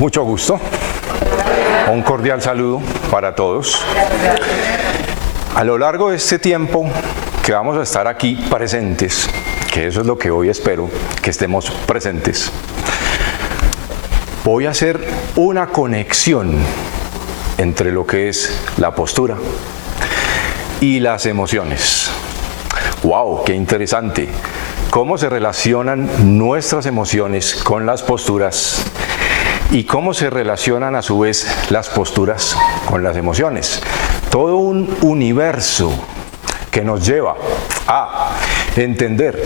Mucho gusto. Un cordial saludo para todos. A lo largo de este tiempo que vamos a estar aquí presentes, que eso es lo que hoy espero, que estemos presentes, voy a hacer una conexión entre lo que es la postura y las emociones. ¡Wow! ¡Qué interesante! Cómo se relacionan nuestras emociones con las posturas y cómo se relacionan a su vez las posturas con las emociones. Todo un universo que nos lleva a entender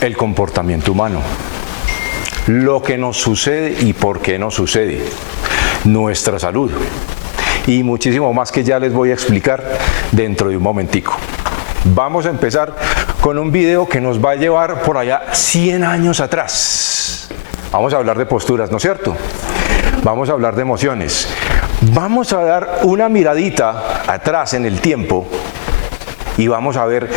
el comportamiento humano, lo que nos sucede y por qué nos sucede, nuestra salud y muchísimo más que ya les voy a explicar dentro de un momentico. Vamos a empezar con un video que nos va a llevar por allá 100 años atrás. Vamos a hablar de posturas, ¿no es cierto? Vamos a hablar de emociones. Vamos a dar una miradita atrás en el tiempo y vamos a ver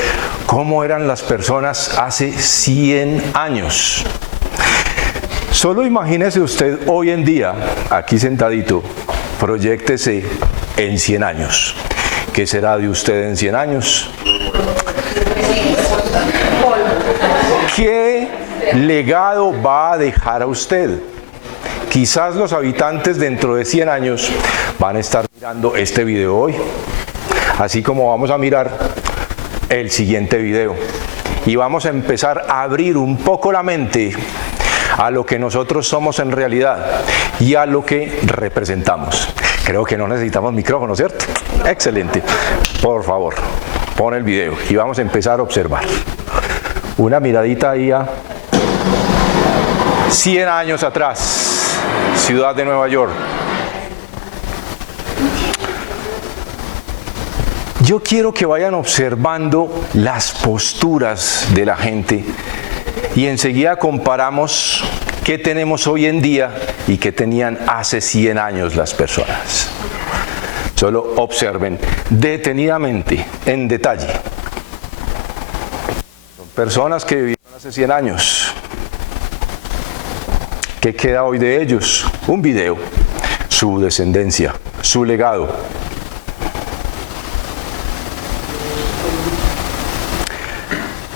cómo eran las personas hace 100 años. Solo imagínese usted hoy en día, aquí sentadito, proyéctese en 100 años. ¿Qué será de usted en 100 años? ¿Qué legado va a dejar a usted? Quizás los habitantes dentro de 100 años van a estar mirando este video hoy, así como vamos a mirar el siguiente video. Y vamos a empezar a abrir un poco la mente a lo que nosotros somos en realidad y a lo que representamos. Creo que no necesitamos micrófono, ¿cierto? Excelente. Por favor, pon el video y vamos a empezar a observar. Una miradita ahí a 100 años atrás, ciudad de Nueva York. Yo quiero que vayan observando las posturas de la gente y enseguida comparamos qué tenemos hoy en día y qué tenían hace 100 años las personas. Solo observen detenidamente, en detalle. Son personas que vivieron hace 100 años. ¿Qué queda hoy de ellos? Un video, su descendencia, su legado.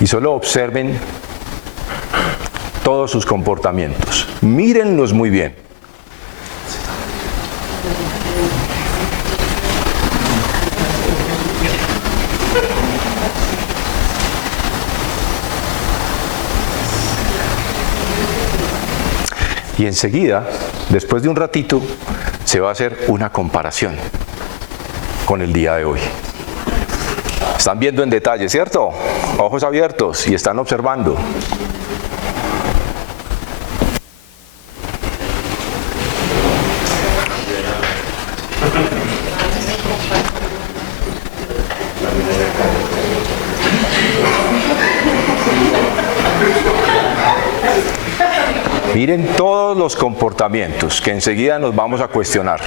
Y solo observen todos sus comportamientos. Mírenlos muy bien. Y enseguida, después de un ratito, se va a hacer una comparación con el día de hoy. Están viendo en detalle, ¿cierto? Ojos abiertos y están observando. Miren todos los comportamientos que enseguida nos vamos a cuestionar.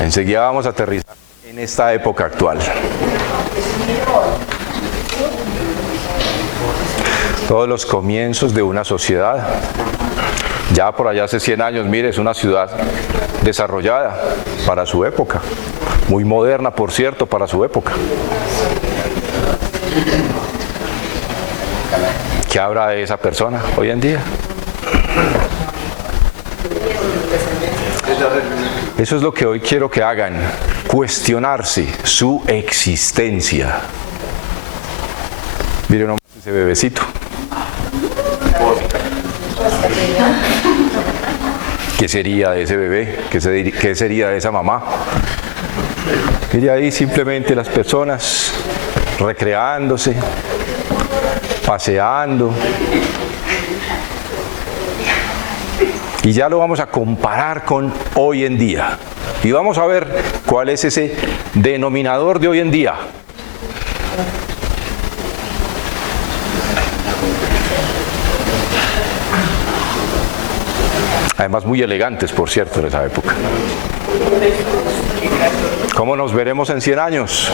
Enseguida vamos a aterrizar en esta época actual. Todos los comienzos de una sociedad. Ya por allá hace 100 años, mire, es una ciudad desarrollada para su época. Muy moderna, por cierto, para su época. ¿Qué habrá de esa persona hoy en día? Eso es lo que hoy quiero que hagan, cuestionarse su existencia. Miren nomás ese bebecito. ¿Qué sería de ese bebé? ¿Qué sería de esa mamá? Mire ahí simplemente las personas recreándose, paseando. Y ya lo vamos a comparar con hoy en día. Y vamos a ver cuál es ese denominador de hoy en día. Además muy elegantes, por cierto, en esa época. ¿Cómo nos veremos en 100 años?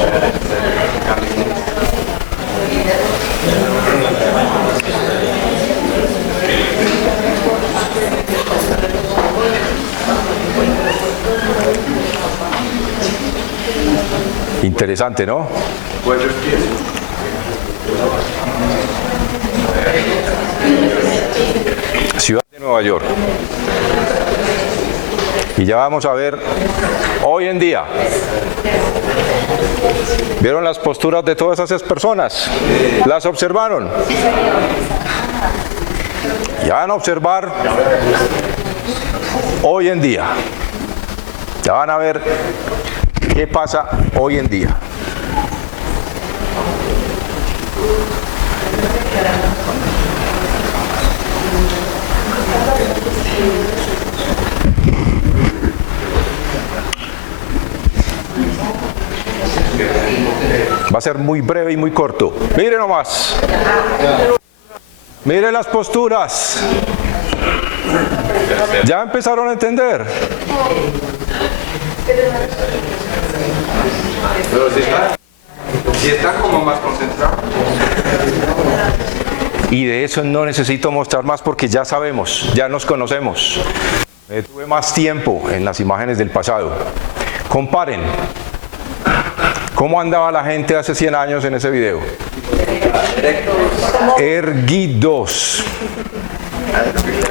Interesante, ¿no? Ciudad de Nueva York. Y ya vamos a ver hoy en día. ¿Vieron las posturas de todas esas personas? ¿Las observaron? Ya van a observar hoy en día. Ya van a ver qué pasa hoy en día. Va a ser muy breve y muy corto. Miren nomás. Miren las posturas. ¿Ya empezaron a entender? Pero si están como más concentrados. Y de eso no necesito mostrar más porque ya sabemos, ya nos conocemos. Tuve más tiempo en las imágenes del pasado. Comparen. ¿Cómo andaba la gente hace 100 años en ese video? Erguidos.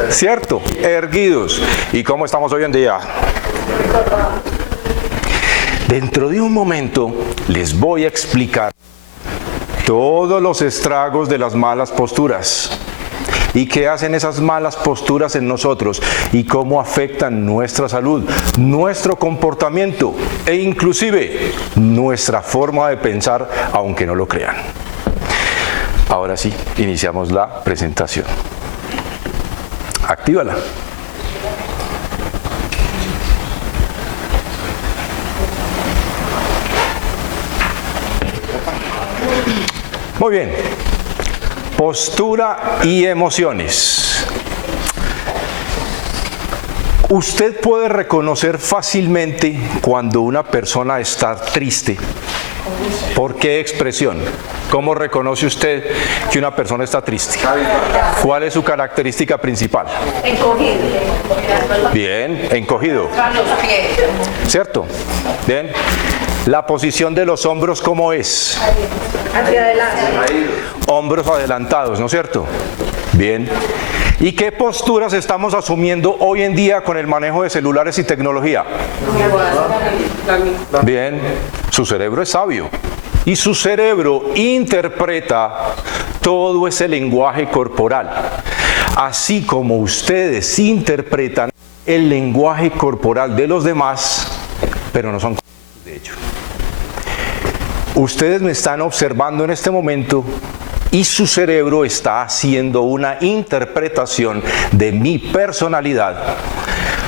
¿Cierto? Erguidos. ¿Y cómo estamos hoy en día? Dentro de un momento les voy a explicar todos los estragos de las malas posturas y qué hacen esas malas posturas en nosotros y cómo afectan nuestra salud, nuestro comportamiento e inclusive nuestra forma de pensar, aunque no lo crean. Ahora sí, iniciamos la presentación. Actívala. Muy bien. Postura y emociones. Usted puede reconocer fácilmente cuando una persona está triste. ¿Por qué expresión? ¿Cómo reconoce usted que una persona está triste? ¿Cuál es su característica principal? Encogido. Bien, encogido. ¿Cierto? Bien. La posición de los hombros, ¿cómo es? Hacia adelante. Hombros adelantados, ¿no es cierto? Bien. ¿Y qué posturas estamos asumiendo hoy en día con el manejo de celulares y tecnología? Bien. Su cerebro es sabio. Y su cerebro interpreta todo ese lenguaje corporal. Así como ustedes interpretan el lenguaje corporal de los demás, pero no son conscientes de ello. Ustedes me están observando en este momento y su cerebro está haciendo una interpretación de mi personalidad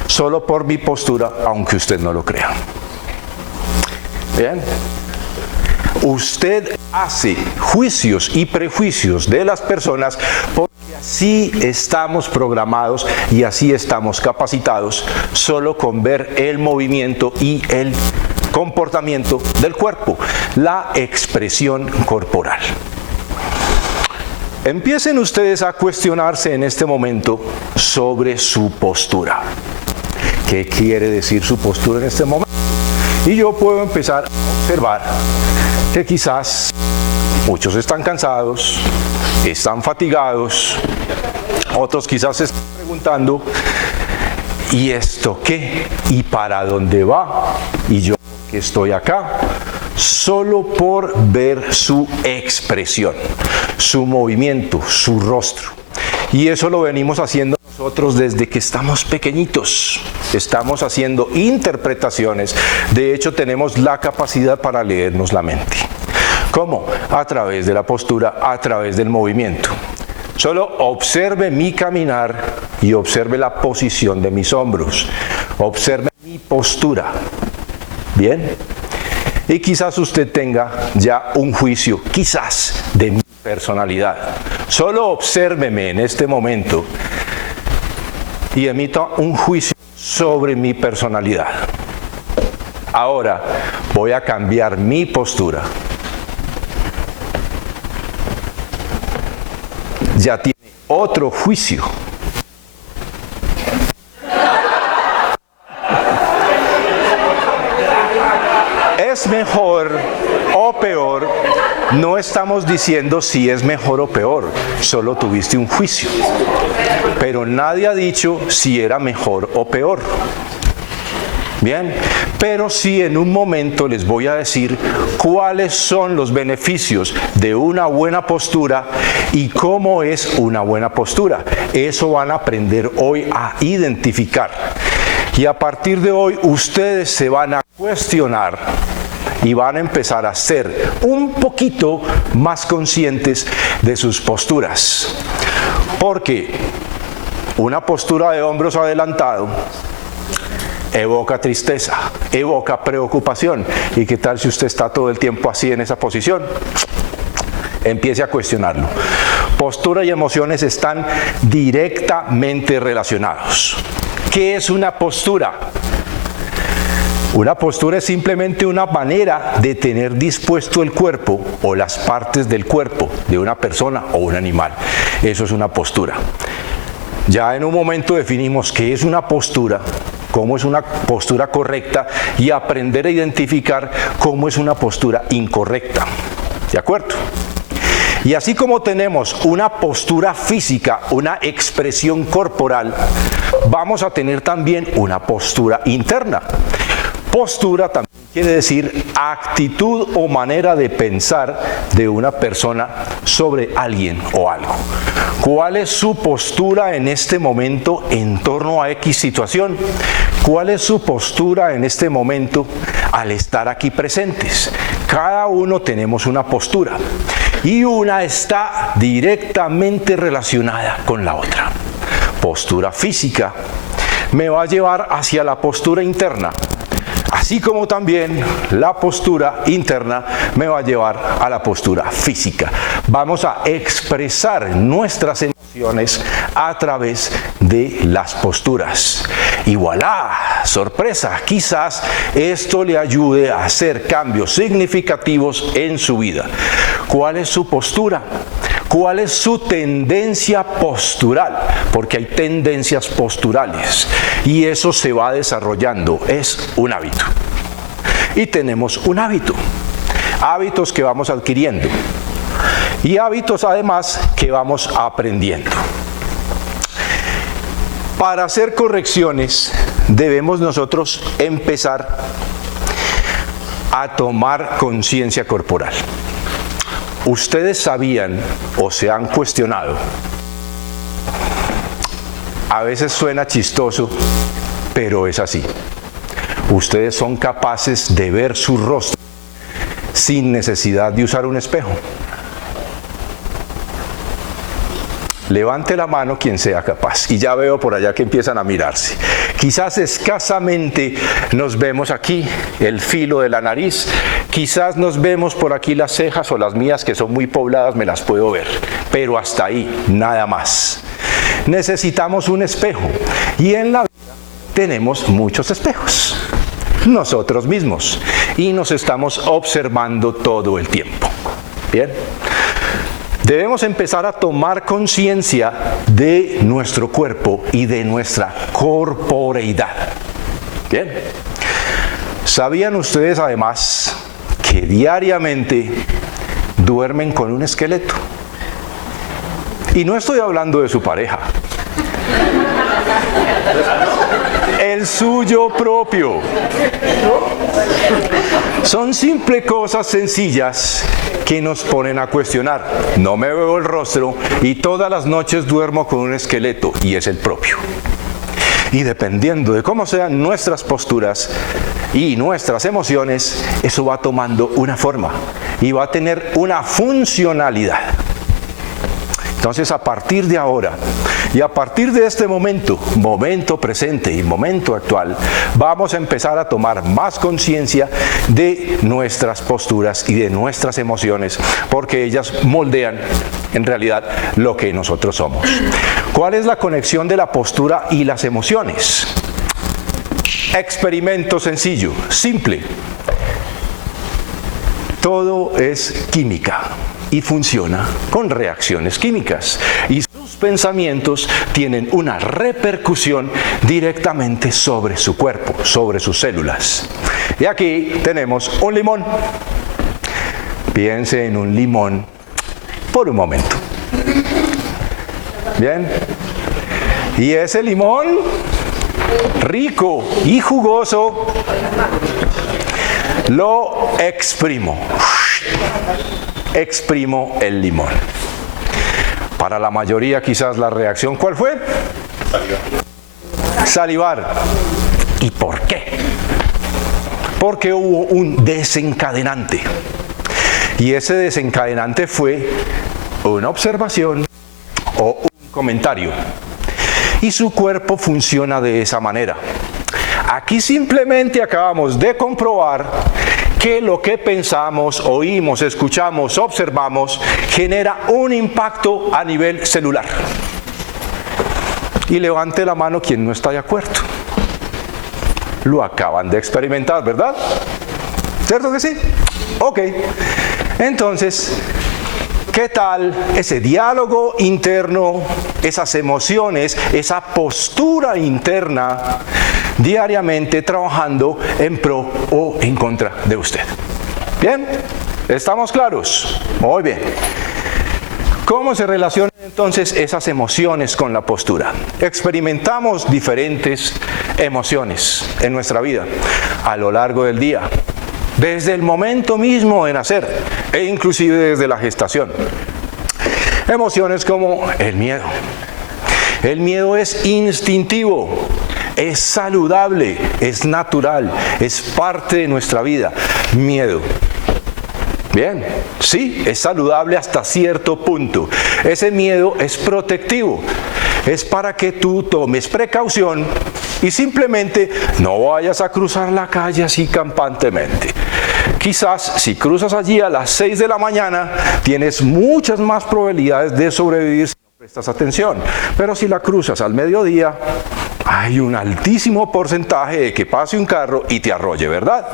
solo por mi postura, aunque usted no lo crea. Bien. Usted hace juicios y prejuicios de las personas porque así estamos programados y así estamos capacitados solo con ver el movimiento y el comportamiento del cuerpo, la expresión corporal. Empiecen ustedes a cuestionarse en este momento sobre su postura. ¿Qué quiere decir su postura en este momento? Y yo puedo empezar a observar que quizás muchos están cansados, están fatigados, otros quizás se están preguntando, ¿y esto qué? ¿Y para dónde va? ¿Y yo que estoy acá? Solo por ver su expresión, su movimiento, su rostro. Y eso lo venimos haciendo nosotros desde que estamos pequeñitos. Estamos haciendo interpretaciones. De hecho, tenemos la capacidad para leernos la mente. ¿Cómo? A través de la postura, a través del movimiento. Solo observe mi caminar y observe la posición de mis hombros. Observe mi postura. ¿Bien? Y quizás usted tenga ya un juicio, quizás, de mi personalidad. Solo obsérveme en este momento y emita un juicio sobre mi personalidad. Ahora voy a cambiar mi postura. Ya tiene otro juicio. es mejor o peor, no estamos diciendo si es mejor o peor, solo tuviste un juicio. Pero nadie ha dicho si era mejor o peor. Bien, pero sí en un momento les voy a decir cuáles son los beneficios de una buena postura y cómo es una buena postura. Eso van a aprender hoy a identificar. Y a partir de hoy ustedes se van a cuestionar y van a empezar a ser un poquito más conscientes de sus posturas. Porque una postura de hombros adelantado evoca tristeza, evoca preocupación. ¿Y qué tal si usted está todo el tiempo así en esa posición? Empiece a cuestionarlo. Postura y emociones están directamente relacionados. ¿Qué es una postura? Una postura es simplemente una manera de tener dispuesto el cuerpo o las partes del cuerpo de una persona o un animal. Eso es una postura. Ya en un momento definimos qué es una postura, cómo es una postura correcta y aprender a identificar cómo es una postura incorrecta. ¿De acuerdo? Y así como tenemos una postura física, una expresión corporal, vamos a tener también una postura interna. Postura también quiere decir actitud o manera de pensar de una persona sobre alguien o algo. ¿Cuál es su postura en este momento en torno a X situación? ¿Cuál es su postura en este momento al estar aquí presentes? Cada uno tenemos una postura y una está directamente relacionada con la otra. Postura física me va a llevar hacia la postura interna. Así como también la postura interna me va a llevar a la postura física. Vamos a expresar nuestras emociones a través de las posturas. Y voilà, sorpresa, quizás esto le ayude a hacer cambios significativos en su vida. ¿Cuál es su postura? ¿Cuál es su tendencia postural? Porque hay tendencias posturales y eso se va desarrollando, es un hábito. Y tenemos un hábito, hábitos que vamos adquiriendo y hábitos además que vamos aprendiendo. Para hacer correcciones debemos nosotros empezar a tomar conciencia corporal. ¿Ustedes sabían o se han cuestionado? A veces suena chistoso, pero es así. Ustedes son capaces de ver su rostro sin necesidad de usar un espejo. Levante la mano quien sea capaz. Y ya veo por allá que empiezan a mirarse. Quizás escasamente nos vemos aquí, el filo de la nariz. Quizás nos vemos por aquí las cejas o las mías que son muy pobladas, me las puedo ver. Pero hasta ahí, nada más. Necesitamos un espejo. Y en la vida tenemos muchos espejos. Nosotros mismos. Y nos estamos observando todo el tiempo. ¿Bien? Debemos empezar a tomar conciencia de nuestro cuerpo y de nuestra corporeidad. Bien. ¿Sabían ustedes además que diariamente duermen con un esqueleto? Y no estoy hablando de su pareja. El suyo propio. Son simples cosas sencillas que nos ponen a cuestionar. No me veo el rostro y todas las noches duermo con un esqueleto y es el propio. Y dependiendo de cómo sean nuestras posturas y nuestras emociones, eso va tomando una forma y va a tener una funcionalidad. Entonces, a partir de ahora y a partir de este momento, momento presente y momento actual, vamos a empezar a tomar más conciencia de nuestras posturas y de nuestras emociones, porque ellas moldean en realidad lo que nosotros somos. ¿Cuál es la conexión de la postura y las emociones? Experimento sencillo, simple. Todo es química y funciona con reacciones químicas. Y sus pensamientos tienen una repercusión directamente sobre su cuerpo, sobre sus células. Y aquí tenemos un limón. Piense en un limón por un momento. Bien. Y ese limón rico y jugoso lo exprimo. Exprimo el limón. Para la mayoría quizás la reacción, ¿cuál fue? Salivar. ¿Y por qué? Porque hubo un desencadenante. Y ese desencadenante fue una observación o un comentario. Y su cuerpo funciona de esa manera. Aquí simplemente acabamos de comprobar que lo que pensamos, oímos, escuchamos, observamos, genera un impacto a nivel celular. Y levante la mano quien no está de acuerdo. Lo acaban de experimentar, ¿verdad? ¿Cierto que sí? Ok. Entonces, ¿qué tal ese diálogo interno, esas emociones, esa postura interna diariamente trabajando en pro o en contra de usted? ¿Bien? ¿Estamos claros? Muy bien. ¿Cómo se relacionan entonces esas emociones con la postura? Experimentamos diferentes emociones en nuestra vida a lo largo del día, desde el momento mismo de nacer e inclusive desde la gestación. Emociones como el miedo. El miedo es instintivo, es saludable, es natural, es parte de nuestra vida. Miedo. Bien, sí, es saludable hasta cierto punto. Ese miedo es protectivo. Es para que tú tomes precaución y simplemente no vayas a cruzar la calle así campantemente. Quizás si cruzas allí a las 6 de la mañana, tienes muchas más probabilidades de sobrevivir si no prestas atención. Pero si la cruzas al mediodía, hay un altísimo porcentaje de que pase un carro y te arrolle, ¿verdad?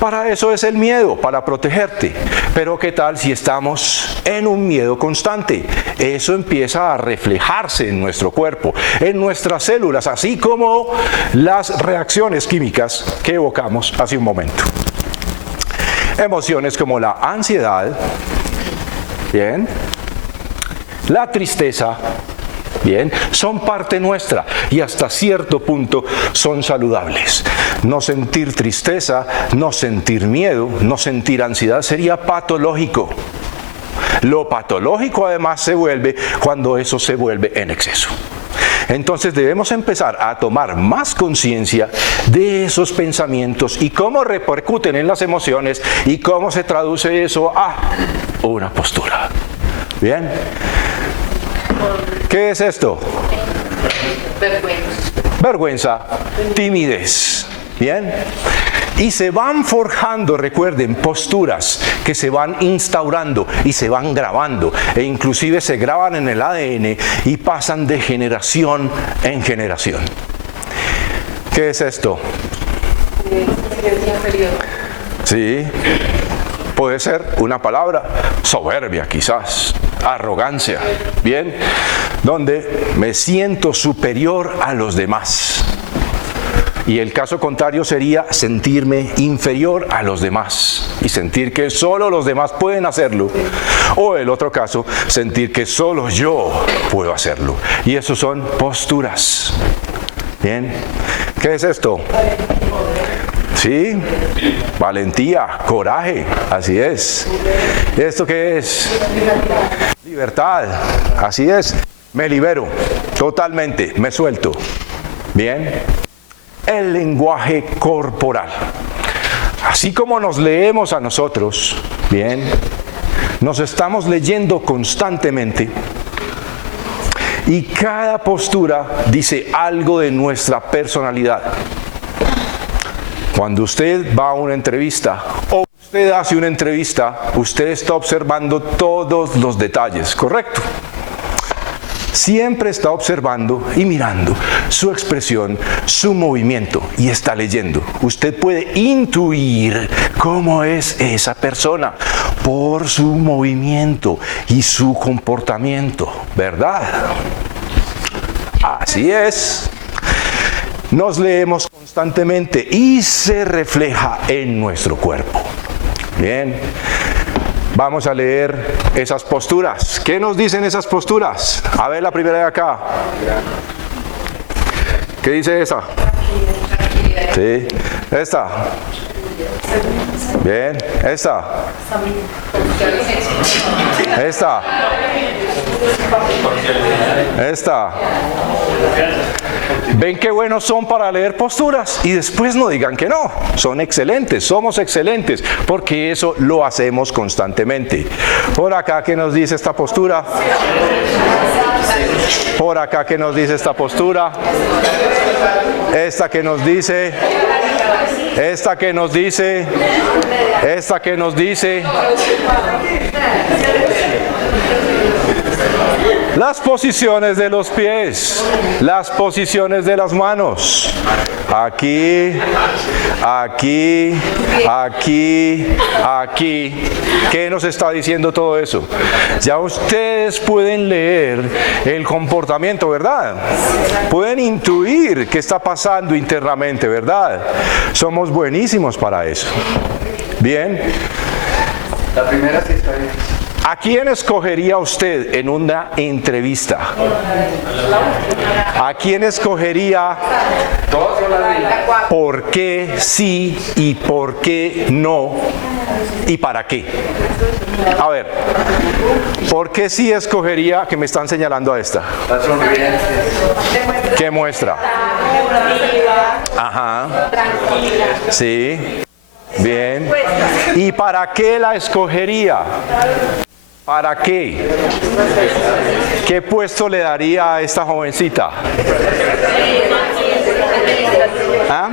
Para eso es el miedo, para protegerte. Pero ¿qué tal si estamos en un miedo constante? Eso empieza a reflejarse en nuestro cuerpo, en nuestras células, así como las reacciones químicas que evocamos hace un momento. Emociones como la ansiedad, bien, la tristeza, bien, son parte nuestra y hasta cierto punto son saludables. No sentir tristeza, no sentir miedo, no sentir ansiedad sería patológico. Lo patológico además se vuelve cuando eso se vuelve en exceso. Entonces debemos empezar a tomar más conciencia de esos pensamientos y cómo repercuten en las emociones y cómo se traduce eso a una postura. Bien. ¿Qué es esto? Vergüenza, timidez. Bien. Y se van forjando, recuerden, posturas que se van instaurando y se van grabando e inclusive se graban en el ADN y pasan de generación en generación. ¿Qué es esto? Sí, puede ser una palabra, soberbia quizás, arrogancia, bien, donde me siento superior a los demás. Y el caso contrario sería sentirme inferior a los demás y sentir que solo los demás pueden hacerlo. O el otro caso, sentir que solo yo puedo hacerlo. Y eso son posturas. Bien, ¿qué es esto? Sí, valentía, coraje, así es. ¿Esto qué es? Libertad, así es. Me libero totalmente, me suelto. Bien. El lenguaje corporal. Así como nos leemos a nosotros, bien, nos estamos leyendo constantemente y cada postura dice algo de nuestra personalidad. Cuando usted va a una entrevista o usted hace una entrevista, usted está observando todos los detalles, ¿correcto? Siempre está observando y mirando su expresión, su movimiento y está leyendo. Usted puede intuir cómo es esa persona por su movimiento y su comportamiento, ¿verdad? Así es. Nos leemos constantemente constantemente y se refleja en nuestro cuerpo. Bien, vamos a leer esas posturas. ¿Qué nos dicen esas posturas? A ver la primera de acá. ¿Qué dice esa? Sí, esta. Bien, esta. Esta. Esta. ¿Ven qué buenos son para leer posturas? Y después no digan que no. Son excelentes, somos excelentes, porque eso lo hacemos constantemente. Por acá, ¿qué nos dice esta postura? Por acá, ¿qué nos dice esta postura? Esta que nos dice, esta que nos dice, esta que nos dice. Las posiciones de los pies, las posiciones de las manos. Aquí, aquí, aquí, aquí. ¿Qué nos está diciendo todo eso? Ya ustedes pueden leer el comportamiento, ¿verdad? Pueden intuir qué está pasando internamente, ¿verdad? Somos buenísimos para eso. Bien. La primera sí está bien. ¿A quién escogería usted en una entrevista? ¿A quién escogería? ¿Por qué sí y por qué no? ¿Y para qué? A ver, ¿por qué sí escogería que me están señalando a esta? La sonriente. ¿Qué muestra? Ajá. Sí. Bien. ¿Y para qué la escogería? ¿Para qué? ¿Qué puesto le daría a esta jovencita? ¿Ah?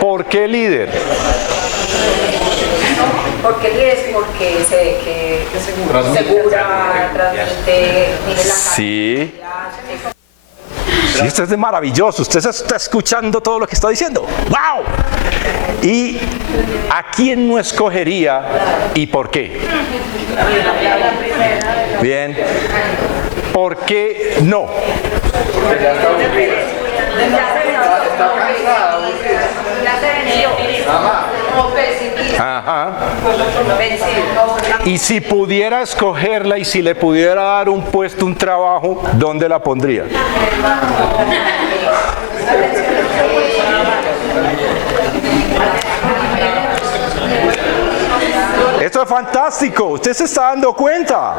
¿Por qué líder? Porque es porque segura, transmite, tiene la Sí. Sí, esto es de maravilloso. Usted está escuchando todo lo que está diciendo. ¡Wow! ¿Y a quién no escogería y por qué? Bien. ¿Por qué no? Ajá. Y si pudiera escogerla y si le pudiera dar un puesto, un trabajo, ¿dónde la pondría? Esto es fantástico, usted se está dando cuenta.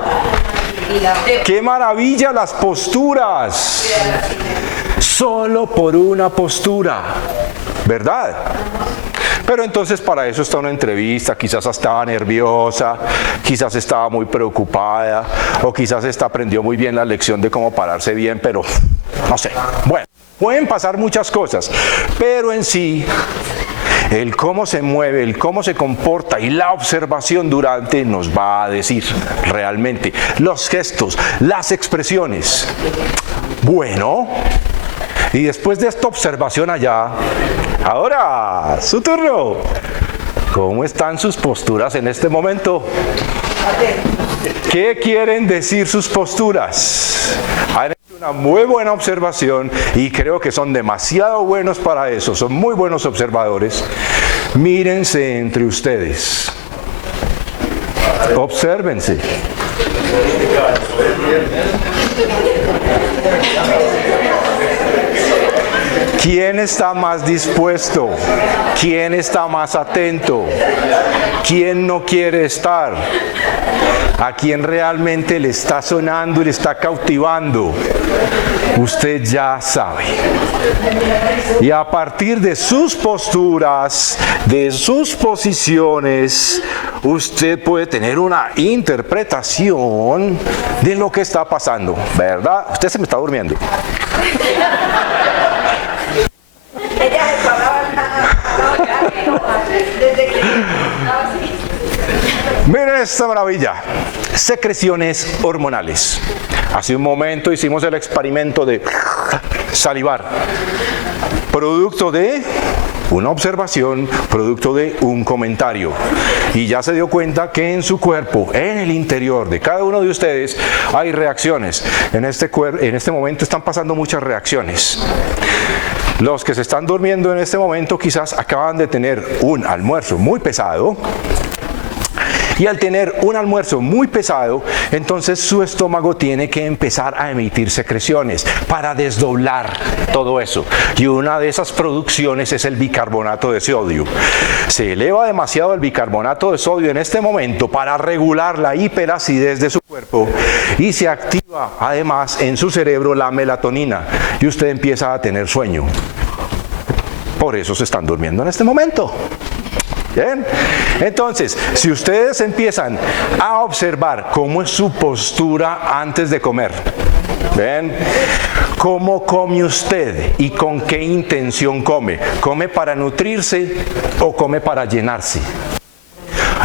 ¡Qué maravilla las posturas! Solo por una postura, ¿verdad? Pero entonces para eso está una entrevista, quizás estaba nerviosa, quizás estaba muy preocupada, o quizás aprendió muy bien la lección de cómo pararse bien, pero no sé. Bueno, pueden pasar muchas cosas, pero en sí, el cómo se mueve, el cómo se comporta y la observación durante nos va a decir realmente los gestos, las expresiones. Bueno, y después de esta observación allá, ahora, su turno. ¿Cómo están sus posturas en este momento? ¿Qué quieren decir sus posturas? Han hecho una muy buena observación y creo que son demasiado buenos para eso. Son muy buenos observadores. Mírense entre ustedes. Obsérvense. ¿Quién está más dispuesto? ¿Quién está más atento? ¿Quién no quiere estar? ¿A quién realmente le está sonando y le está cautivando? Usted ya sabe. Y a partir de sus posturas, de sus posiciones, usted puede tener una interpretación de lo que está pasando, ¿verdad? Usted se me está durmiendo. Ella se paraba desde que estaba así. Miren esta maravilla. Secreciones hormonales. Hace un momento hicimos el experimento de salivar. Producto de una observación, producto de un comentario. Y ya se dio cuenta que en su cuerpo, en el interior de cada uno de ustedes, hay reacciones. En este momento están pasando muchas reacciones. Los que se están durmiendo en este momento quizás acaban de tener un almuerzo muy pesado. Y al tener un almuerzo muy pesado, entonces su estómago tiene que empezar a emitir secreciones para desdoblar todo eso. Y una de esas producciones es el bicarbonato de sodio. Se eleva demasiado el bicarbonato de sodio en este momento para regular la hiperacidez de su cuerpo y se activa además en su cerebro la melatonina y usted empieza a tener sueño. Por eso se están durmiendo en este momento. Bien, entonces, si ustedes empiezan a observar cómo es su postura antes de comer, ¿ven? ¿Cómo come usted y con qué intención come? ¿Come para nutrirse o come para llenarse?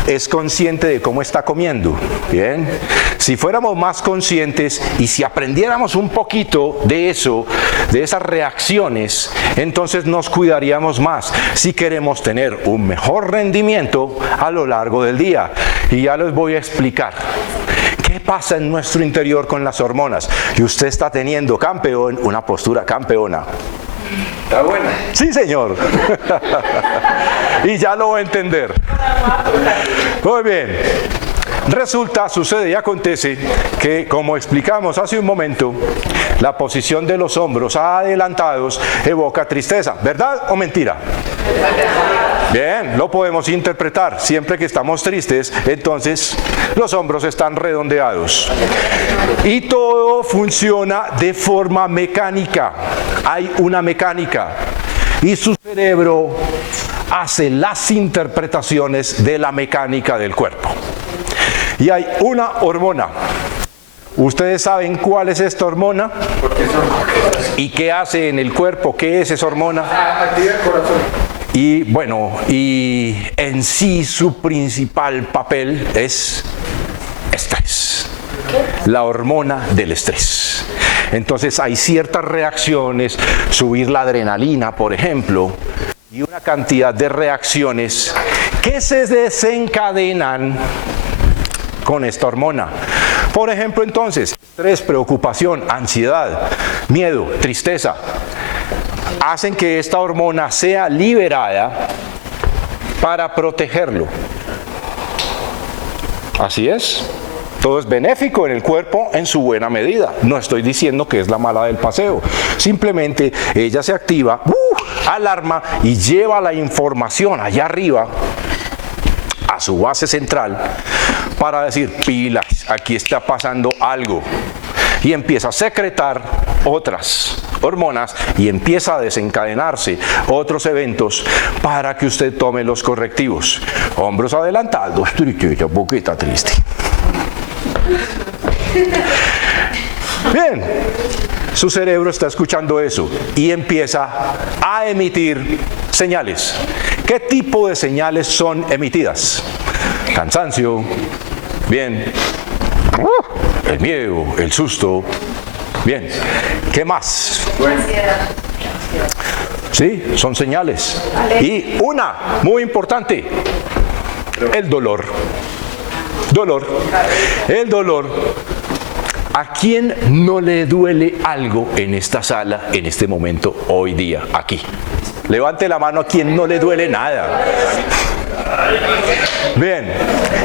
¿Es consciente de cómo está comiendo? Bien, si fuéramos más conscientes y si aprendiéramos un poquito de eso, de esas reacciones, entonces nos cuidaríamos más si queremos tener un mejor rendimiento a lo largo del día. Y ya les voy a explicar qué pasa en nuestro interior con las hormonas. Y usted está teniendo, campeón, una postura campeona. Está buena. Sí, señor. Y ya lo va a entender. Muy bien. Resulta, sucede y acontece que, como explicamos hace un momento, la posición de los hombros adelantados evoca tristeza. ¿Verdad o mentira? Bien, lo podemos interpretar. Siempre que estamos tristes, entonces los hombros están redondeados. Y todo funciona de forma mecánica. Hay una mecánica. Y su cerebro hace las interpretaciones de la mecánica del cuerpo. Y hay una hormona. ¿Ustedes saben cuál es esta hormona? ¿Y qué hace en el cuerpo? ¿Qué es esa hormona? Activa el corazón. Y bueno, y en sí su principal papel es estrés. La hormona del estrés. Entonces hay ciertas reacciones, subir la adrenalina, por ejemplo, y una cantidad de reacciones que se desencadenan con esta hormona. Por ejemplo, entonces, estrés, preocupación, ansiedad, miedo, tristeza, hacen que esta hormona sea liberada para protegerlo. Así es. Todo es benéfico en el cuerpo en su buena medida. No estoy diciendo que es la mala del paseo. Simplemente ella se activa, alarma y lleva la información allá arriba a su base central para decir, pilas, aquí está pasando algo. Y empieza a secretar otras hormonas y empieza a desencadenarse otros eventos para que usted tome los correctivos. Hombros adelantados, tristeza, boquita triste. Bien, su cerebro está escuchando eso y empieza a emitir señales. ¿Qué tipo de señales son emitidas? Cansancio, bien, el miedo, el susto, bien. ¿Qué más? Sí, son señales. Y una muy importante, el dolor. El dolor. ¿A quién no le duele algo en esta sala, en este momento, hoy día, aquí? Levante la mano a quien no le duele nada. Bien,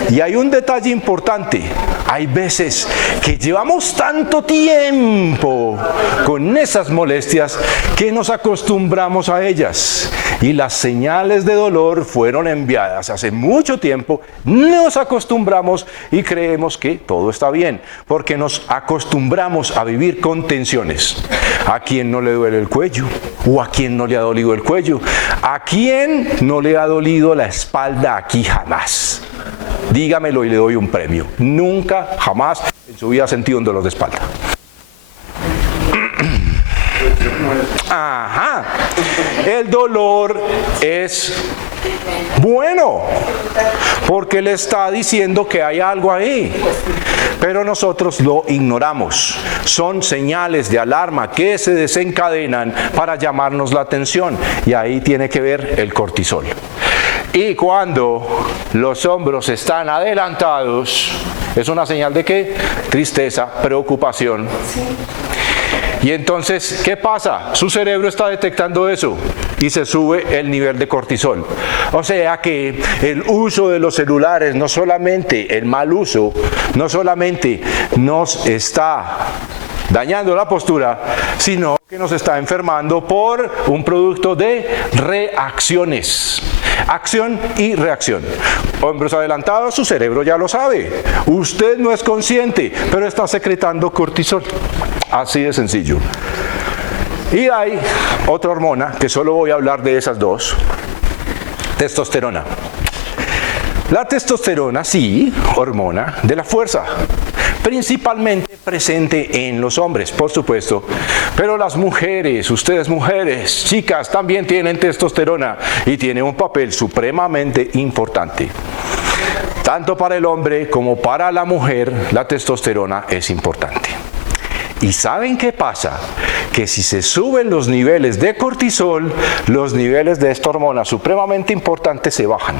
y hay un detalle importante. Hay veces que llevamos tanto tiempo con esas molestias que nos acostumbramos a ellas. Y las señales de dolor fueron enviadas hace mucho tiempo. Nos acostumbramos y creemos que todo está bien, porque nos acostumbramos a vivir con tensiones. ¿A quién no le duele el cuello? ¿O a quién no le ha dolido el cuello? ¿A quién no le ha dolido la espalda aquí jamás? Dígamelo y le doy un premio. Nunca, jamás en su vida ha sentido un dolor de espalda. Ajá. El dolor es bueno porque le está diciendo que hay algo ahí, pero nosotros lo ignoramos. Son señales de alarma que se desencadenan para llamarnos la atención y ahí tiene que ver el cortisol. Y cuando los hombros están adelantados, ¿es una señal de qué? Tristeza, preocupación. Y entonces, ¿qué pasa? Su cerebro está detectando eso y se sube el nivel de cortisol. O sea que el uso de los celulares, no solamente el mal uso, no solamente nos está dañando la postura, sino que nos está enfermando por un producto de reacciones. Acción y reacción. Hombros adelantados, su cerebro ya lo sabe. Usted no es consciente, pero está secretando cortisol. Así de sencillo. Y hay otra hormona, que solo voy a hablar de esas dos. Testosterona. La testosterona, sí, hormona de la fuerza. Principalmente presente en los hombres, por supuesto, pero las mujeres, ustedes mujeres, chicas, también tienen testosterona y tiene un papel supremamente importante. Tanto para el hombre como para la mujer, la testosterona es importante. ¿Y saben qué pasa? Que si se suben los niveles de cortisol, los niveles de esta hormona supremamente importante se bajan.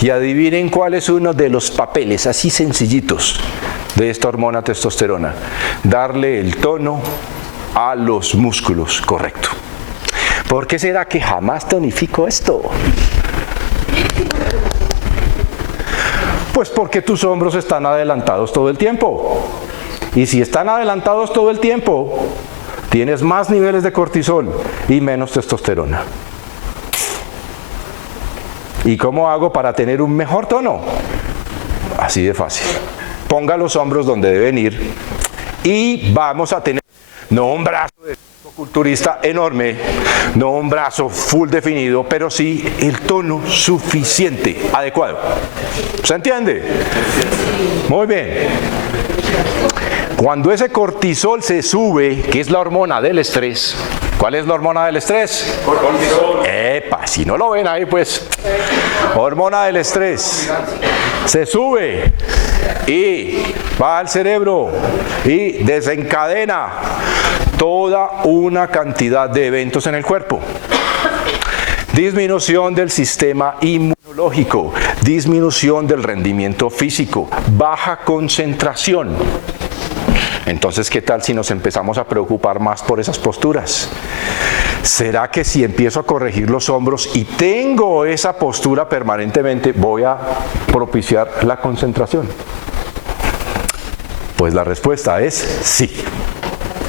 Y adivinen cuál es uno de los papeles así sencillitos de esta hormona testosterona. Darle el tono a los músculos correcto. ¿Por qué será que jamás tonifico esto? Pues porque tus hombros están adelantados todo el tiempo. Y si están adelantados todo el tiempo, tienes más niveles de cortisol y menos testosterona. ¿Y cómo hago para tener un mejor tono? Así de fácil. Ponga los hombros donde deben ir y vamos a tener, no un brazo de culturista enorme, no un brazo full definido, pero sí el tono suficiente, adecuado. ¿Se entiende? Muy bien. Cuando ese cortisol se sube, que es la hormona del estrés, ¿cuál es la hormona del estrés? Cortisol. Epa, si no lo ven ahí, pues, hormona del estrés. Se sube y va al cerebro y desencadena toda una cantidad de eventos en el cuerpo. Disminución del sistema inmunológico, disminución del rendimiento físico, baja concentración. Entonces, ¿qué tal si nos empezamos a preocupar más por esas posturas? ¿Será que si empiezo a corregir los hombros y tengo esa postura permanentemente, voy a propiciar la concentración? Pues la respuesta es sí.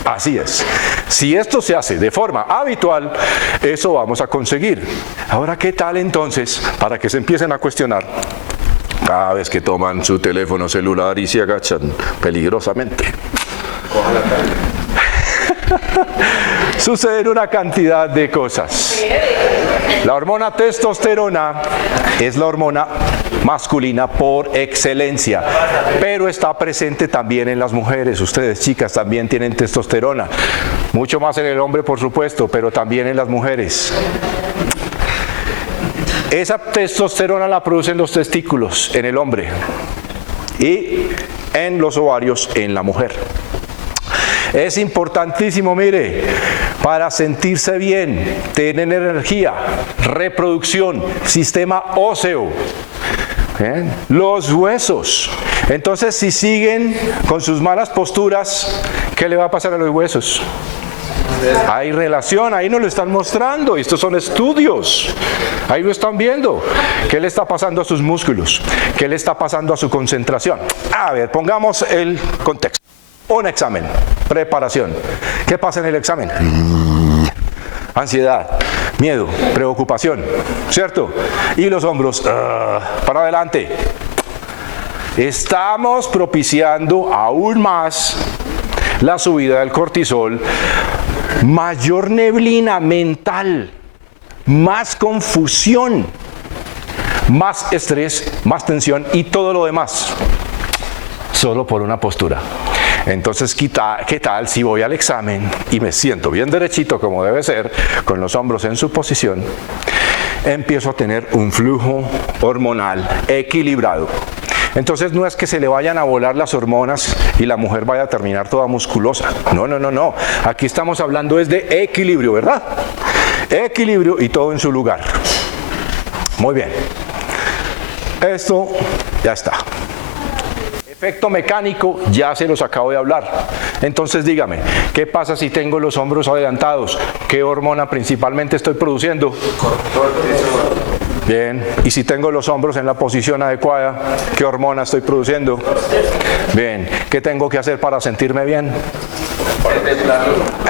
Así es. Si esto se hace de forma habitual, eso vamos a conseguir. Ahora, ¿qué tal entonces para que se empiecen a cuestionar? Cada vez que toman su teléfono celular y se agachan peligrosamente. Suceden una cantidad de cosas. La hormona testosterona es la hormona masculina por excelencia, pero está presente también en las mujeres. Ustedes, chicas, también tienen testosterona. Mucho más en el hombre, por supuesto, pero también en las mujeres. Esa testosterona la producen los testículos en el hombre y en los ovarios en la mujer. Es importantísimo, mire, para sentirse bien, tener energía, reproducción, sistema óseo, los huesos. Entonces, si siguen con sus malas posturas, ¿qué le va a pasar a los huesos? Hay relación, ahí nos lo están mostrando, estos son estudios, ahí lo están viendo. ¿Qué le está pasando a sus músculos? ¿Qué le está pasando a su concentración? A ver, pongamos el contexto. Un examen, preparación. ¿Qué pasa en el examen? Ansiedad, miedo, preocupación, ¿cierto? Y los hombros para adelante. Estamos propiciando aún más la subida del cortisol, mayor neblina mental, más confusión, más estrés, más tensión y todo lo demás, solo por una postura. Entonces, ¿qué tal si voy al examen y me siento bien derechito como debe ser, con los hombros en su posición? Empiezo a tener un flujo hormonal equilibrado. Entonces no es que se le vayan a volar las hormonas y la mujer vaya a terminar toda musculosa. No, no, no, no. Aquí estamos hablando es de equilibrio, ¿verdad? Equilibrio y todo en su lugar. Muy bien. Esto ya está. efecto mecánico ya se los acabo de hablar. Entonces dígame, ¿qué pasa si tengo los hombros adelantados? ¿Qué hormona principalmente estoy produciendo? Bien, y si tengo los hombros en la posición adecuada, ¿qué hormona estoy produciendo? Bien, ¿qué tengo que hacer para sentirme bien?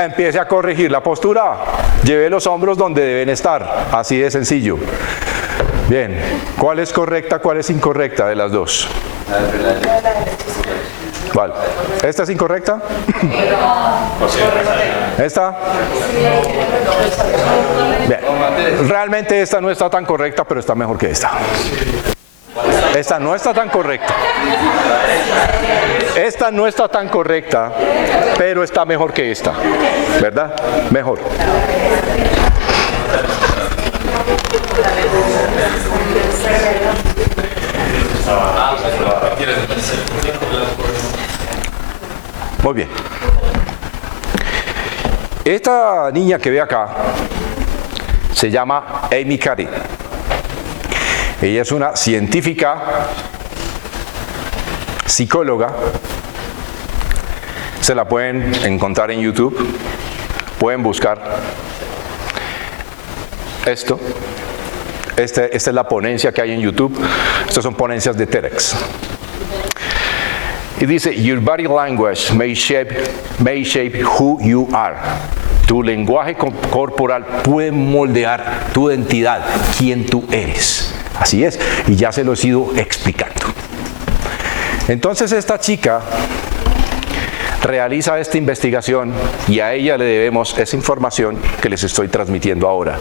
Empiece a corregir la postura, lleve los hombros donde deben estar, así de sencillo. Bien, ¿cuál es correcta, cuál es incorrecta de las dos? ¿Cuál? ¿Esta es incorrecta? ¿Esta? Bien. Realmente esta no está tan correcta, pero está mejor que esta. Esta no está tan correcta. Esta no está tan correcta, pero está mejor que esta. ¿Verdad? Mejor. Muy bien. Esta niña que ve acá se llama Amy Cary. Ella es una científica, psicóloga. Se la pueden encontrar en YouTube. Pueden buscar esto. Esta es la ponencia que hay en YouTube. Estas son ponencias de TEDx. Y dice, your body language may shape who you are. Tu lenguaje corporal puede moldear tu identidad, quién tú eres. Así es, y ya se lo he ido explicando. Entonces esta chica realiza esta investigación y a ella le debemos esa información que les estoy transmitiendo ahora.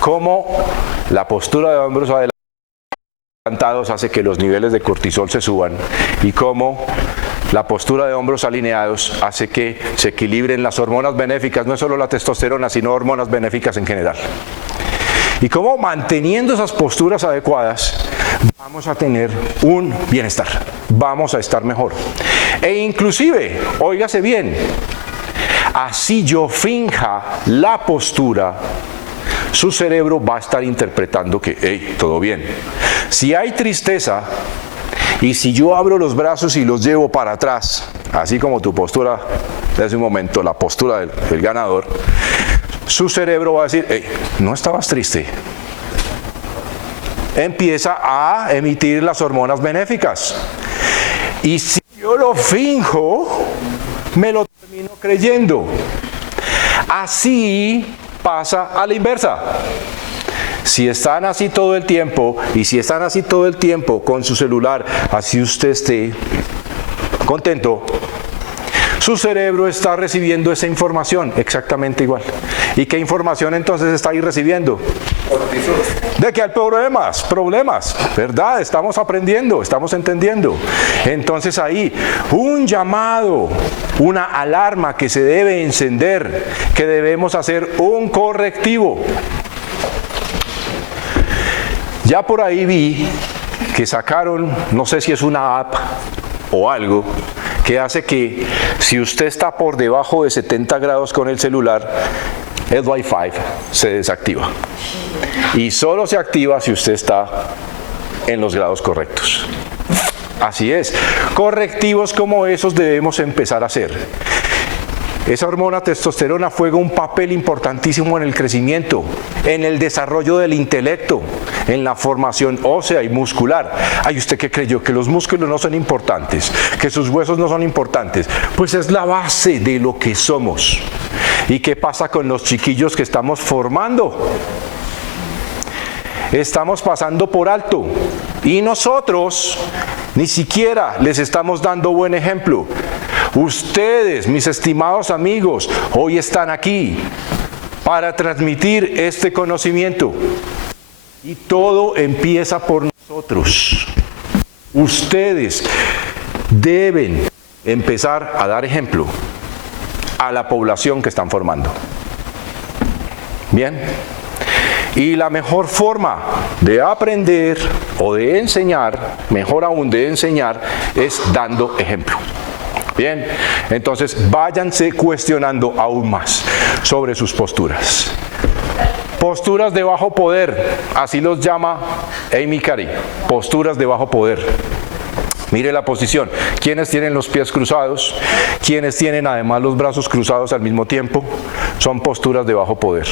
Cómo la postura de hombros adelantados hace que los niveles de cortisol se suban y cómo la postura de hombros alineados hace que se equilibren las hormonas benéficas, no es solo la testosterona, sino hormonas benéficas en general. Y cómo manteniendo esas posturas adecuadas vamos a tener un bienestar, vamos a estar mejor. E inclusive, óigase bien, así yo finja la postura, su cerebro va a estar interpretando que, hey, todo bien. Si hay tristeza, y si yo abro los brazos y los llevo para atrás, así como tu postura de hace un momento, la postura del ganador, su cerebro va a decir, hey, no estabas triste. Empieza a emitir las hormonas benéficas. Y si yo lo finjo, me lo termino creyendo. Así pasa a la inversa. Si están así todo el tiempo, y si están así todo el tiempo con su celular, así usted esté contento, su cerebro está recibiendo esa información exactamente igual. ¿Y qué información entonces está ahí recibiendo? De que hay problemas, ¿verdad? Estamos aprendiendo, estamos entendiendo. Entonces ahí, un llamado, una alarma que se debe encender, que debemos hacer un correctivo. Ya por ahí vi que sacaron, no sé si es una app o algo, que hace que si usted está por debajo de 70 grados con el celular, el Wi-Fi se desactiva. Y solo se activa si usted está en los grados correctos. Así es. Correctivos como esos debemos empezar a hacer. Esa hormona testosterona juega un papel importantísimo en el crecimiento, en el desarrollo del intelecto, en la formación ósea y muscular. Ay, ¿usted qué creyó? ¿Que los músculos no son importantes? ¿Que sus huesos no son importantes? Pues es la base de lo que somos. ¿Y qué pasa con los chiquillos que estamos formando? Estamos pasando por alto y nosotros ni siquiera les estamos dando buen ejemplo. Ustedes, mis estimados amigos, hoy están aquí para transmitir este conocimiento y todo empieza por nosotros. Ustedes deben empezar a dar ejemplo a la población que están formando. Bien. Y la mejor forma de aprender o de enseñar, mejor aún de enseñar, es dando ejemplo. Bien, entonces váyanse cuestionando aún más sobre sus posturas. Posturas de bajo poder, así los llama Amy Cary, posturas de bajo poder. Mire la posición. ¿Quiénes tienen los pies cruzados? ¿Quiénes tienen además los brazos cruzados al mismo tiempo? Son posturas de bajo poder.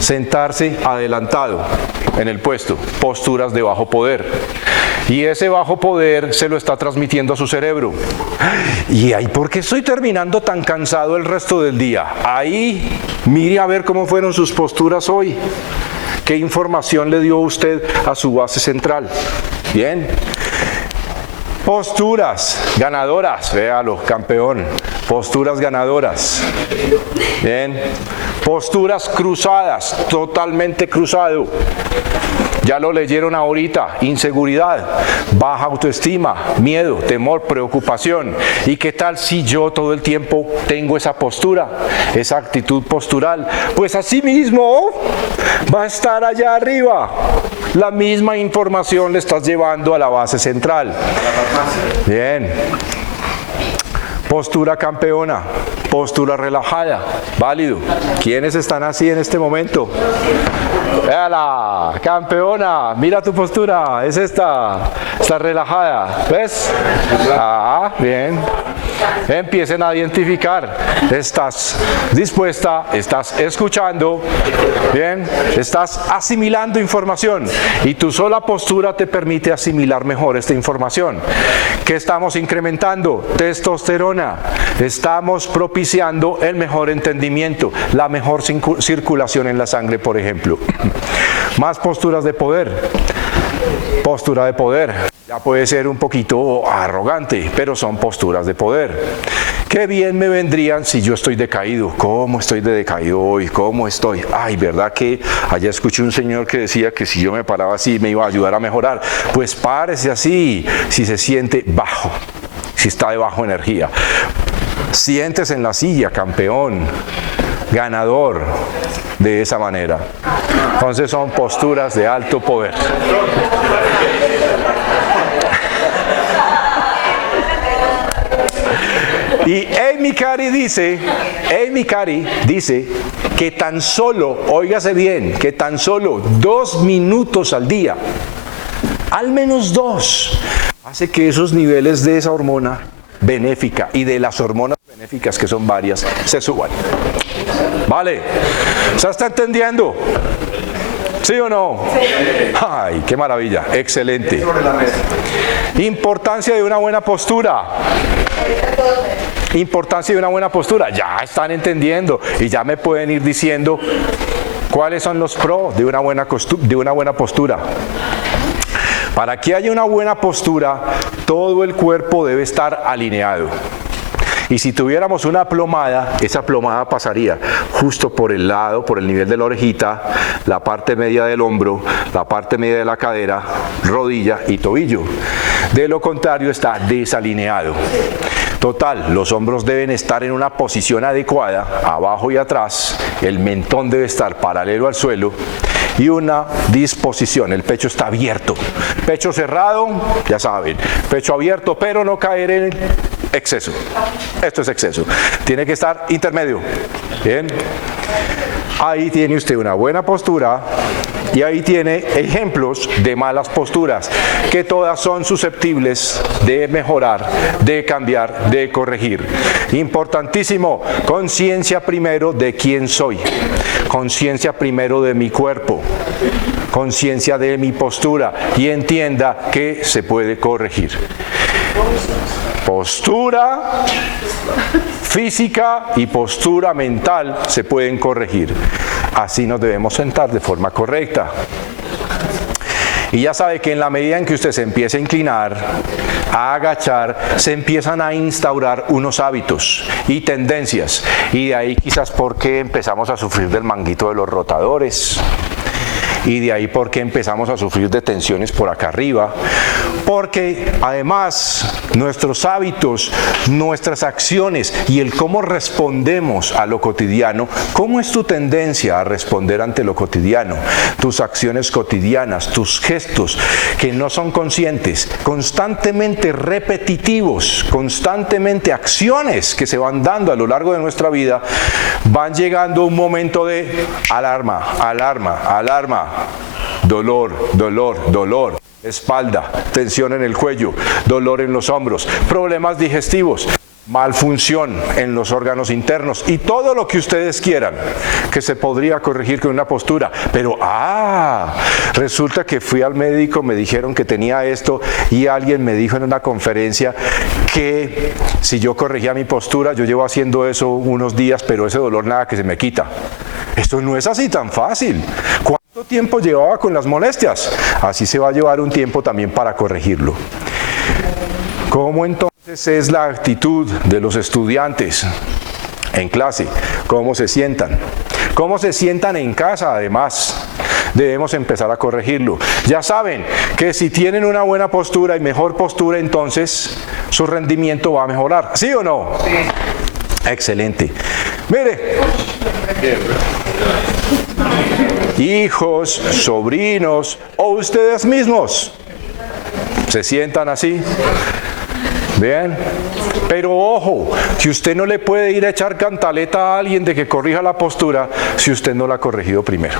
Sentarse adelantado en el puesto, posturas de bajo poder. Y ese bajo poder se lo está transmitiendo a su cerebro. ¿Y ahí por qué estoy terminando tan cansado el resto del día? Ahí, mire a ver cómo fueron sus posturas hoy. ¿Qué información le dio usted a su base central? Bien. Posturas ganadoras, véalo, campeón. Posturas ganadoras. Bien. Posturas cruzadas, totalmente cruzado. Ya lo leyeron ahorita, inseguridad, baja autoestima, miedo, temor, preocupación. ¿Y qué tal si yo todo el tiempo tengo esa postura, esa actitud postural? Pues así mismo va a estar allá arriba. La misma información le estás llevando a la base central. Bien. Postura campeona, postura relajada, válido. ¿Quiénes están así en este momento? Véala, campeona, mira tu postura, es esta, está relajada, ¿ves? Ah, bien. Empiecen a identificar, estás dispuesta, estás escuchando, bien, estás asimilando información y tu sola postura te permite asimilar mejor esta información. ¿Qué estamos incrementando? Testosterona. Estamos propiciando el mejor entendimiento, la mejor circulación en la sangre, por ejemplo. Más posturas de poder. Postura de poder. Ya puede ser un poquito arrogante, pero son posturas de poder. Qué bien me vendrían si yo estoy decaído. ¿Cómo estoy de decaído hoy? ¿Cómo estoy? Ay, ¿verdad que allá escuché un señor que decía que si yo me paraba así me iba a ayudar a mejorar? Pues párese así, si se siente bajo, si está de bajo energía. Siéntese en la silla, campeón, ganador, de esa manera. Entonces son posturas de alto poder. Y Amy Cary dice que tan solo, óigase bien, que tan solo 2 minutos al día, al menos 2, hace que esos niveles de esa hormona benéfica y de las hormonas benéficas, que son varias, se suban. ¿Vale? ¿Se está entendiendo? ¿Sí o no? Sí. Ay, qué maravilla, excelente. Importancia de una buena postura. Importancia de una buena postura. Ya están entendiendo y ya me pueden ir diciendo cuáles son los pros de una buena postura. Para que haya una buena postura, todo el cuerpo debe estar alineado. Y si tuviéramos una plomada, esa plomada pasaría justo por el lado, por el nivel de la orejita, la parte media del hombro, la parte media de la cadera, rodilla y tobillo. De lo contrario, está desalineado. Total, los hombros deben estar en una posición adecuada, abajo y atrás, el mentón debe estar paralelo al suelo y una disposición, el pecho está abierto. Pecho cerrado, ya saben, pecho abierto, pero no caer en exceso. Esto es exceso. Tiene que estar intermedio. Bien. Ahí tiene usted una buena postura y ahí tiene ejemplos de malas posturas, que todas son susceptibles de mejorar, de cambiar, de corregir. Importantísimo, conciencia primero de quién soy, conciencia primero de mi cuerpo, conciencia de mi postura y entienda que se puede corregir. Postura física y postura mental se pueden corregir. Así nos debemos sentar de forma correcta. Y ya sabe que en la medida en que usted se empieza a inclinar, a agachar, se empiezan a instaurar unos hábitos y tendencias. Y de ahí quizás por qué empezamos a sufrir del manguito de los rotadores. Y de ahí porque empezamos a sufrir de tensiones por acá arriba, porque además nuestros hábitos, nuestras acciones y el cómo respondemos a lo cotidiano, cómo es tu tendencia a responder ante lo cotidiano, tus acciones cotidianas, tus gestos que no son conscientes, constantemente repetitivos, constantemente acciones que se van dando a lo largo de nuestra vida, van llegando a un momento de alarma, alarma, alarma. Dolor, dolor, dolor. espalda, tensión en el cuello, dolor en los hombros, problemas digestivos, malfunción en los órganos internos y todo lo que ustedes quieran que se podría corregir con una postura. Pero resulta que fui al médico, me dijeron que tenía esto y alguien me dijo en una conferencia que si yo corregía mi postura, yo llevo haciendo eso unos días, pero ese dolor nada que se me quita. Esto no es así tan fácil. ¿Cuánto tiempo llevaba con las molestias? Así se va a llevar un tiempo también para corregirlo. ¿Cómo entonces es la actitud de los estudiantes en clase? ¿Cómo se sientan? ¿Cómo se sientan en casa además? Debemos empezar a corregirlo. Ya saben que si tienen una buena postura y mejor postura, entonces su rendimiento va a mejorar. ¿Sí o no? Sí. Excelente. Mire. Hijos, sobrinos o ustedes mismos. ¿Se sientan así? Bien, pero ojo, que usted no le puede ir a echar cantaleta a alguien de que corrija la postura si usted no la ha corregido primero.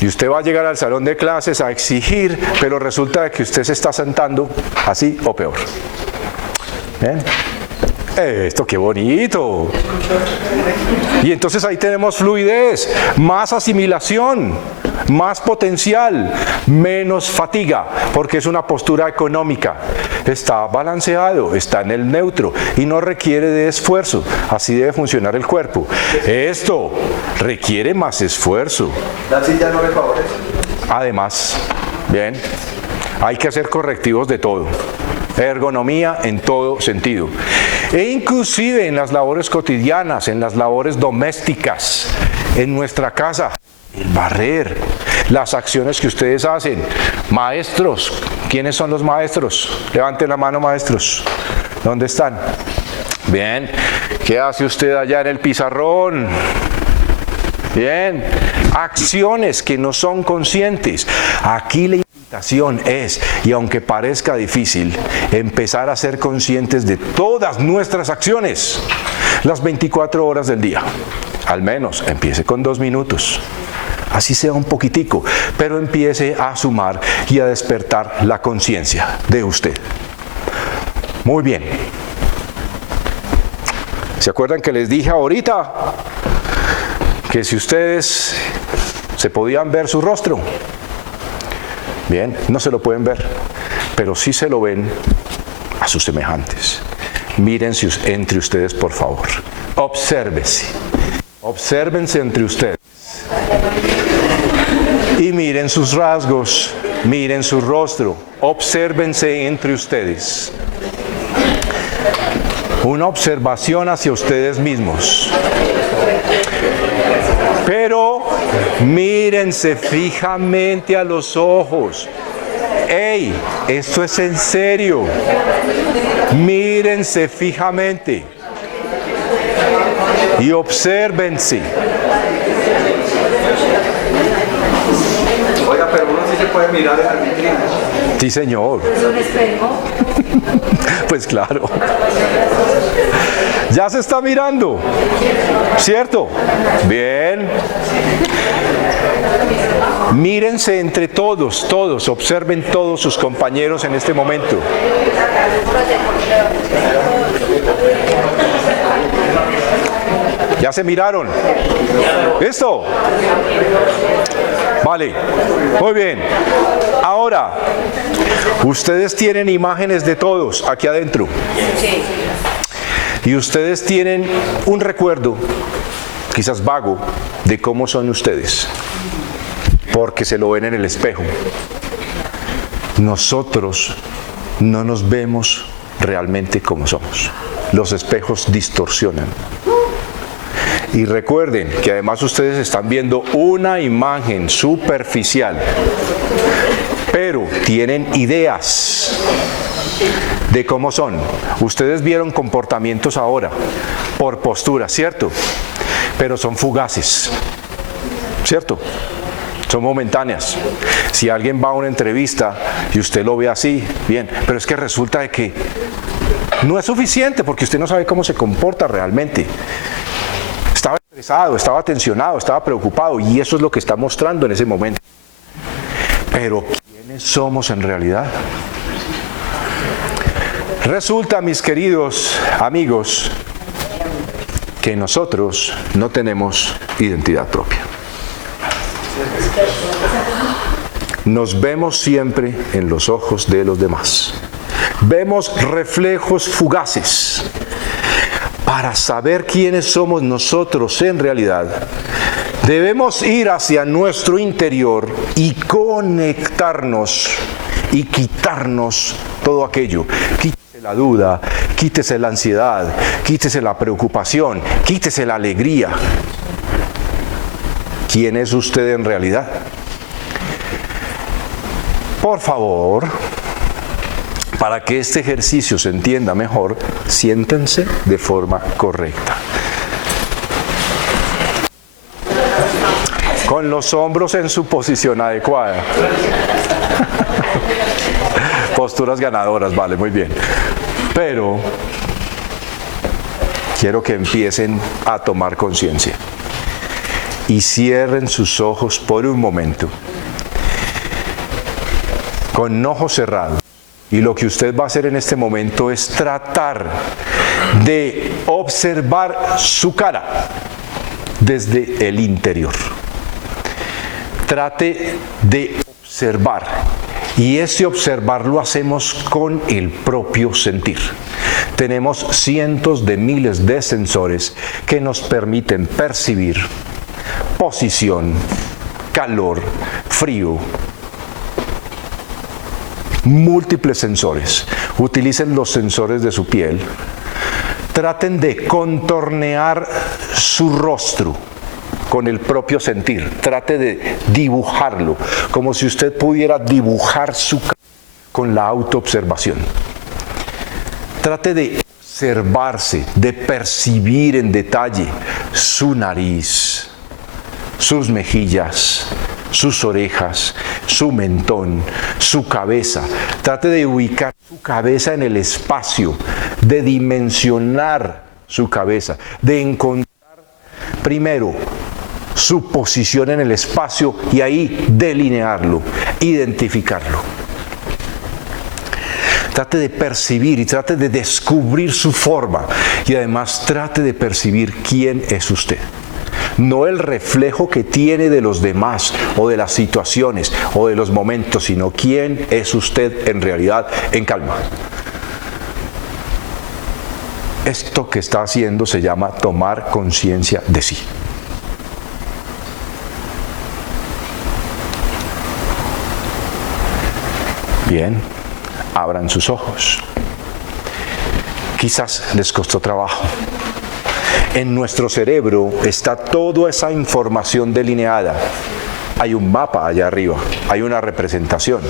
Y usted va a llegar al salón de clases a exigir, pero resulta que usted se está sentando así o peor. ¿Bien? Esto qué bonito. Y entonces ahí tenemos fluidez, más asimilación, más potencial, menos fatiga, porque es una postura económica. Está balanceado, está en el neutro y no requiere de esfuerzo. Así debe funcionar el cuerpo. Esto requiere más esfuerzo. ¿La silla no le favorece? Además, bien, hay que hacer correctivos de todo. Ergonomía en todo sentido. E inclusive en las labores cotidianas, en las labores domésticas, en nuestra casa, el barrer, las acciones que ustedes hacen. Maestros, ¿quiénes son los maestros? Levanten la mano, maestros. ¿Dónde están? Bien, ¿qué hace usted allá en el pizarrón? Bien, acciones que no son conscientes. Aquí la invitación es, y aunque parezca difícil, empezar a ser conscientes de todas nuestras acciones, las 24 horas del día. Al menos empiece con 2 minutos. Así sea un poquitico, pero empiece a sumar y a despertar la conciencia de usted. Muy bien. ¿Se acuerdan que les dije ahorita que si ustedes se podían ver su rostro? Bien, no se lo pueden ver, pero sí se lo ven a sus semejantes. Mírense entre ustedes, por favor. Obsérvense. Obsérvense entre ustedes. Y miren sus rasgos, miren su rostro. Obsérvense entre ustedes. Una observación hacia ustedes mismos. Pero mírense fijamente a los ojos. ¡Ey! Esto es en serio. Mírense fijamente. Y obsérvense. Oiga, pero uno sí se puede mirar en la vitrina. Sí, señor. ¿Es un espejo? Pues claro. Ya se está mirando, ¿cierto? Bien. Mírense entre todos, observen todos sus compañeros en este momento. ¿Ya se miraron? ¿Listo? Vale, muy bien. Ahora, ustedes tienen imágenes de todos aquí adentro. Y ustedes tienen un recuerdo, quizás vago, de cómo son ustedes, porque se lo ven en el espejo. Nosotros no nos vemos realmente como somos. Los espejos distorsionan. Y recuerden que además ustedes están viendo una imagen superficial, pero tienen ideas de cómo son. Ustedes vieron comportamientos ahora por postura, ¿cierto? Pero son fugaces, ¿cierto? Son momentáneas. Si alguien va a una entrevista y usted lo ve así, bien, pero es que resulta de que no es suficiente porque usted no sabe cómo se comporta realmente. Estaba estresado, estaba tensionado, estaba preocupado y eso es lo que está mostrando en ese momento. Pero ¿quiénes somos en realidad? Resulta, mis queridos amigos, que nosotros no tenemos identidad propia. Nos vemos siempre en los ojos de los demás. Vemos reflejos fugaces. Para saber quiénes somos nosotros en realidad, debemos ir hacia nuestro interior y conectarnos y quitarnos todo aquello. Quítese la duda, quítese la ansiedad, quítese la preocupación, quítese la alegría. ¿Quién es usted en realidad? Por favor, para que este ejercicio se entienda mejor, siéntense de forma correcta. Con los hombros en su posición adecuada. Posturas ganadoras, vale, muy bien. Pero quiero que empiecen a tomar conciencia y cierren sus ojos por un momento. Con ojos cerrados. Y lo que usted va a hacer en este momento es tratar de observar su cara desde el interior. Trate de observar. Y ese observar lo hacemos con el propio sentir. Tenemos cientos de miles de sensores que nos permiten percibir posición, calor, frío, múltiples sensores. Utilicen los sensores de su piel. Traten de contornear su rostro con el propio sentir. Trate de dibujarlo, como si usted pudiera dibujar su cara con la autoobservación. Trate de observarse, de percibir en detalle su nariz, sus mejillas, sus orejas, su mentón, su cabeza. Trate de ubicar su cabeza en el espacio, de dimensionar su cabeza, de encontrar primero su posición en el espacio y ahí delinearlo, identificarlo. Trate de percibir y trate de descubrir su forma y además trate de percibir quién es usted. No el reflejo que tiene de los demás o de las situaciones o de los momentos, sino quién es usted en realidad en calma. Esto que está haciendo se llama tomar conciencia de sí. Bien, abran sus ojos. Quizás les costó trabajo. En nuestro cerebro está toda esa información delineada. Hay un mapa allá arriba, hay una representación.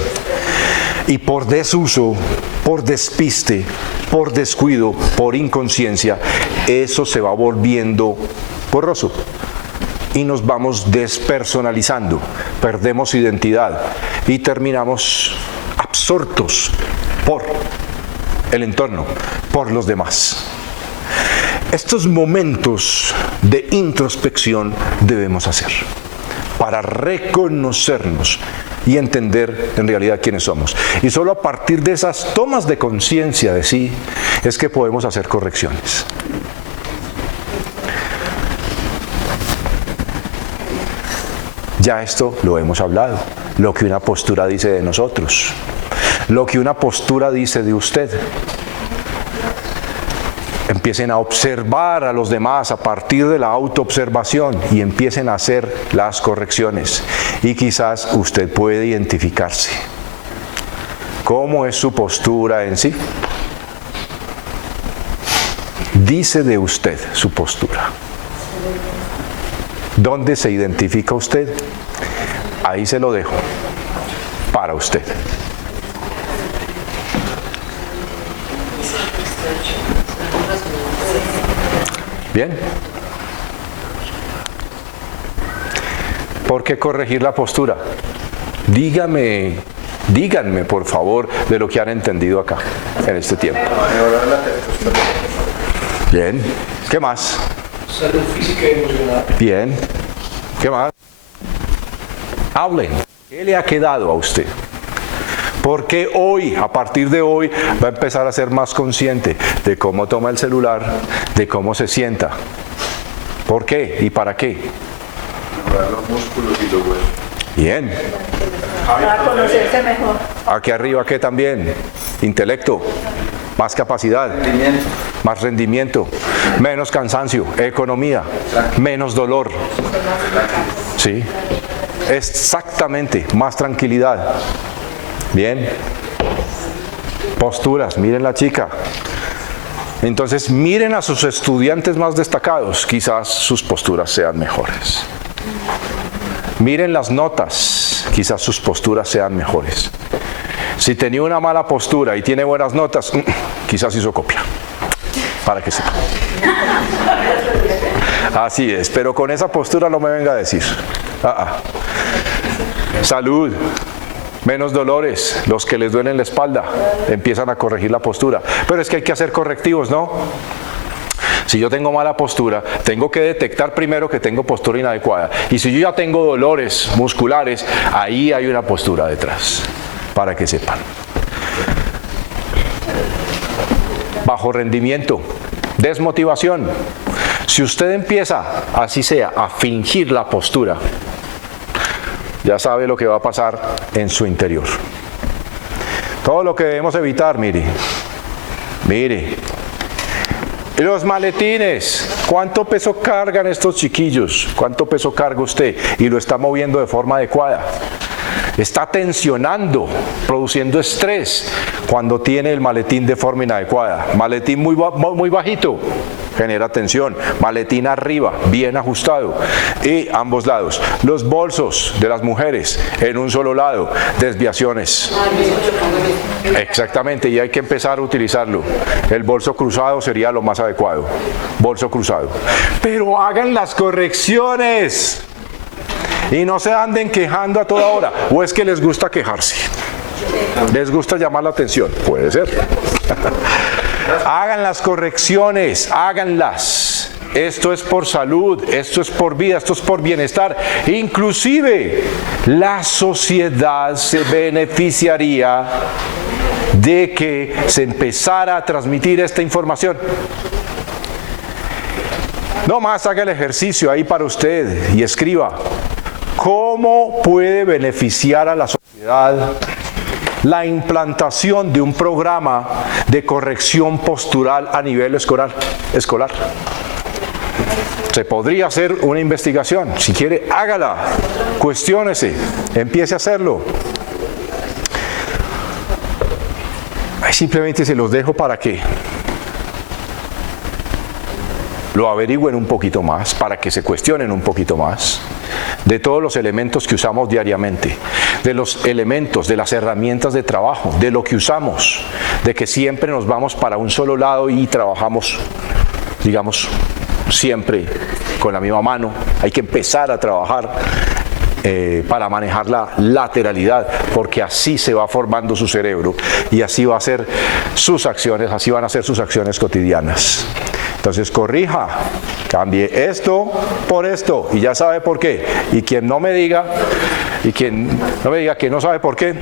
Y por desuso, por despiste, por descuido, por inconsciencia, eso se va volviendo borroso. Y nos vamos despersonalizando, perdemos identidad y terminamos absortos por el entorno, por los demás. Estos momentos de introspección debemos hacer para reconocernos y entender en realidad quiénes somos. Y solo a partir de esas tomas de conciencia de sí es que podemos hacer correcciones. Ya esto lo hemos hablado, lo que una postura dice de nosotros, lo que una postura dice de usted. Empiecen a observar a los demás a partir de la autoobservación y empiecen a hacer las correcciones. Y quizás usted puede identificarse. ¿Cómo es su postura en sí? Dice de usted su postura. ¿Dónde se identifica usted? Ahí se lo dejo para usted. Bien. ¿Por qué corregir la postura? Díganme por favor de lo que han entendido acá en este tiempo. Bien. ¿Qué más? Salud física y emocional. Bien. ¿Qué más? Hablen. ¿Qué le ha quedado a usted? Porque hoy, a partir de hoy, va a empezar a ser más consciente de cómo toma el celular, de cómo se sienta. ¿Por qué y para qué? Mejorar los músculos y los huesos. Bien. Para conocerse mejor. Aquí arriba, ¿qué también? Intelecto, más capacidad, más rendimiento, menos cansancio, economía, menos dolor. ¿Sí? Exactamente, más tranquilidad. Bien. Posturas, miren la chica. Entonces, miren a sus estudiantes más destacados, quizás sus posturas sean mejores. Miren las notas, quizás sus posturas sean mejores. Si tenía una mala postura y tiene buenas notas, quizás hizo copia, para que sepa. Así es, pero con esa postura no me venga a decir. Salud, menos dolores, los que les duelen la espalda, empiezan a corregir la postura. Pero es que hay que hacer correctivos, ¿no? Si yo tengo mala postura, tengo que detectar primero que tengo postura inadecuada. Y si yo ya tengo dolores musculares, ahí hay una postura detrás, para que sepan. Bajo rendimiento, desmotivación. Si usted empieza, así sea, a fingir la postura, ya sabe lo que va a pasar en su interior. Todo lo que debemos evitar, mire. Los maletines, ¿cuánto peso cargan estos chiquillos? ¿Cuánto peso carga usted? Y lo está moviendo de forma adecuada. Está tensionando, produciendo estrés cuando tiene el maletín de forma inadecuada. Maletín muy bajito, genera tensión. Maletín arriba, bien ajustado. Y ambos lados. Los bolsos de las mujeres en un solo lado, desviaciones. Exactamente, y hay que empezar a utilizarlo. El bolso cruzado sería lo más adecuado. Bolso cruzado. Pero hagan las correcciones. Y no se anden quejando a toda hora. ¿O es que les gusta quejarse? ¿Les gusta llamar la atención? Puede ser. Hagan las correcciones, háganlas. Esto es por salud, esto es por vida, esto es por bienestar. Inclusive la sociedad se beneficiaría de que se empezara a transmitir esta información. No más haga el ejercicio ahí para usted y escriba. ¿Cómo puede beneficiar a la sociedad la implantación de un programa de corrección postural a nivel escolar? Se podría hacer una investigación. Si quiere, hágala. Cuestiónese. Empiece a hacerlo. Simplemente se los dejo para que lo averigüen un poquito más, para que se cuestionen un poquito más de todos los elementos que usamos diariamente, de los elementos, de las herramientas de trabajo, de lo que usamos, de que siempre nos vamos para un solo lado y trabajamos, digamos, siempre con la misma mano. Hay que empezar a trabajar para manejar la lateralidad, porque así se va formando su cerebro y así va a ser sus acciones, así van a ser sus acciones cotidianas. Entonces corrija, cambie esto por esto y ya sabe por qué. Y quien no me diga que no sabe por qué,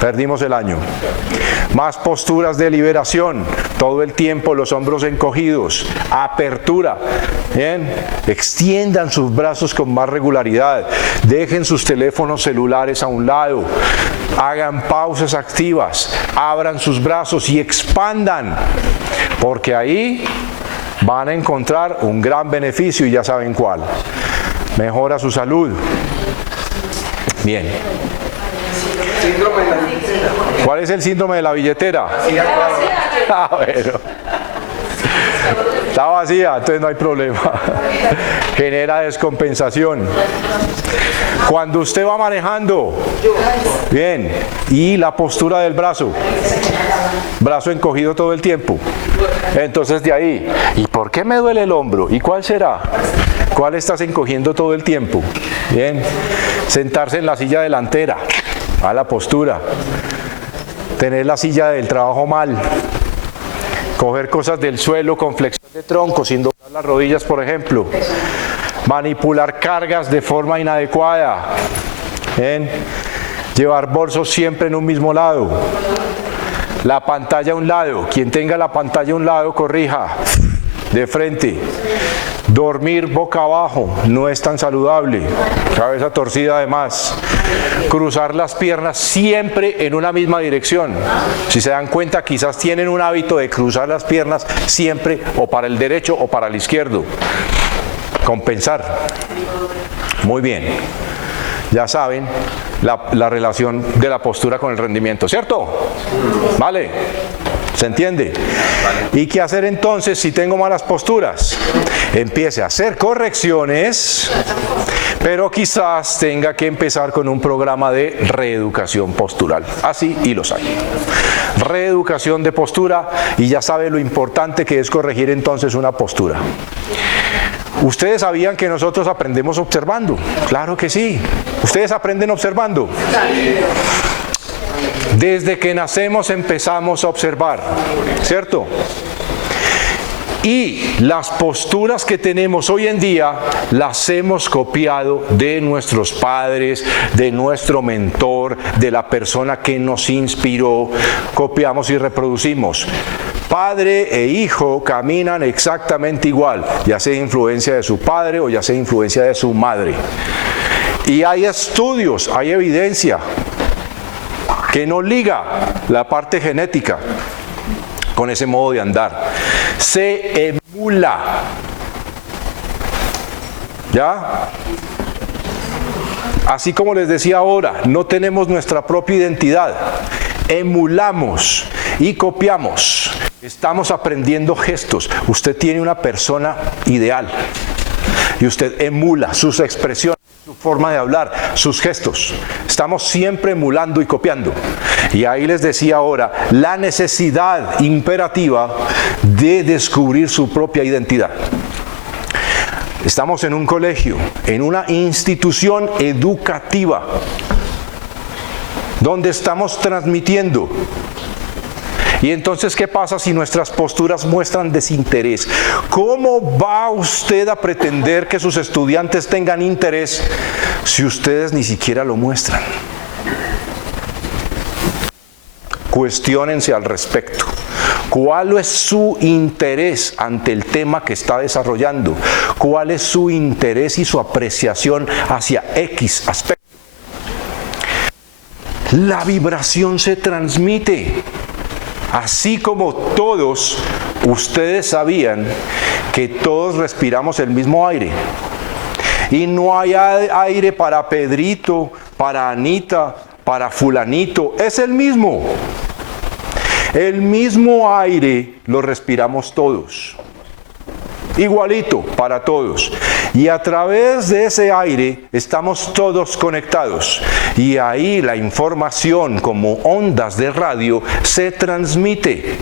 perdimos el año. Más posturas de liberación, todo el tiempo los hombros encogidos, apertura. Bien, extiendan sus brazos con más regularidad, dejen sus teléfonos celulares a un lado, hagan pausas activas, abran sus brazos y expandan, porque ahí van a encontrar un gran beneficio y ya saben cuál. Mejora su salud. Bien. Síndrome de la billetera. ¿Cuál es el síndrome de la billetera? Bueno. Está vacía, entonces no hay problema. Genera descompensación. Cuando usted va manejando, bien, y la postura del brazo encogido todo el tiempo. Entonces de ahí, ¿y por qué me duele el hombro? ¿Y cuál será? ¿Cuál estás encogiendo todo el tiempo? Bien, sentarse en la silla delantera, a la postura, tener la silla del trabajo mal, coger cosas del suelo con flexión de tronco sin doblar las rodillas, por ejemplo, manipular cargas de forma inadecuada. Bien. Llevar bolsos siempre en un mismo lado. La pantalla a un lado. Quien tenga la pantalla a un lado, corrija. De frente. Dormir boca abajo no es tan saludable. Cabeza torcida además. Cruzar las piernas siempre en una misma dirección. Si se dan cuenta, quizás tienen un hábito de cruzar las piernas siempre o para el derecho o para el izquierdo. Compensar. Muy bien. Ya saben la relación de la postura con el rendimiento, ¿cierto? ¿Vale? ¿Se entiende? ¿Y qué hacer entonces si tengo malas posturas? Empiece a hacer correcciones, pero quizás tenga que empezar con un programa de reeducación postural. Así y los hay. Reeducación de postura, y ya sabe lo importante que es corregir entonces una postura. ¿Ustedes sabían que nosotros aprendemos observando? Claro que sí. ¿Ustedes aprenden observando? Desde que nacemos empezamos a observar, ¿cierto? Y las posturas que tenemos hoy en día las hemos copiado de nuestros padres, de nuestro mentor, de la persona que nos inspiró. Copiamos y reproducimos. Padre e hijo caminan exactamente igual, ya sea influencia de su padre o ya sea influencia de su madre. Y hay estudios, hay evidencia que no liga la parte genética con ese modo de andar. Se emula. ¿Ya? Así como les decía ahora, no tenemos nuestra propia identidad. Emulamos y copiamos. Estamos aprendiendo gestos. Usted tiene una persona ideal y usted emula sus expresiones, su forma de hablar, sus gestos. Estamos siempre emulando y copiando. Y ahí les decía ahora la necesidad imperativa de descubrir su propia identidad. Estamos en un colegio, en una institución educativa, donde estamos transmitiendo. Y entonces, ¿qué pasa si nuestras posturas muestran desinterés? ¿Cómo va usted a pretender que sus estudiantes tengan interés si ustedes ni siquiera lo muestran? Cuestiónense al respecto. ¿Cuál es su interés ante el tema que está desarrollando? ¿Cuál es su interés y su apreciación hacia X aspecto? La vibración se transmite. Así como todos, ustedes sabían que todos respiramos el mismo aire. Y no hay aire para Pedrito, para Anita, para fulanito. Es el mismo. El mismo aire lo respiramos todos. Igualito para todos. Y a través de ese aire estamos todos conectados. Y ahí la información como ondas de radio se transmite.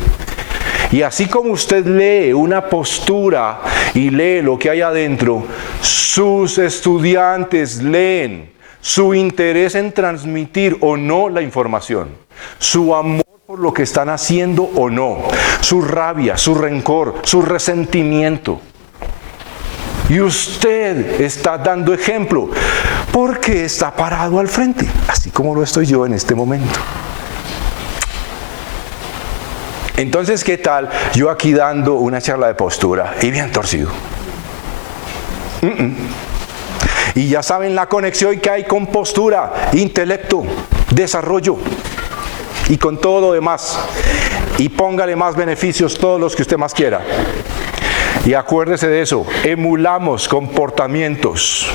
Y así como usted lee una postura y lee lo que hay adentro, sus estudiantes leen su interés en transmitir o no la información, su amor por lo que están haciendo o no, su rabia, su rencor, su resentimiento. Y usted está dando ejemplo porque está parado al frente, así como lo estoy yo en este momento. Entonces, ¿qué tal yo aquí dando una charla de postura y bien torcido? Y ya saben la conexión que hay con postura, intelecto, desarrollo y con todo lo demás. Y póngale más beneficios todos los que usted más quiera. Y acuérdese de eso, emulamos comportamientos.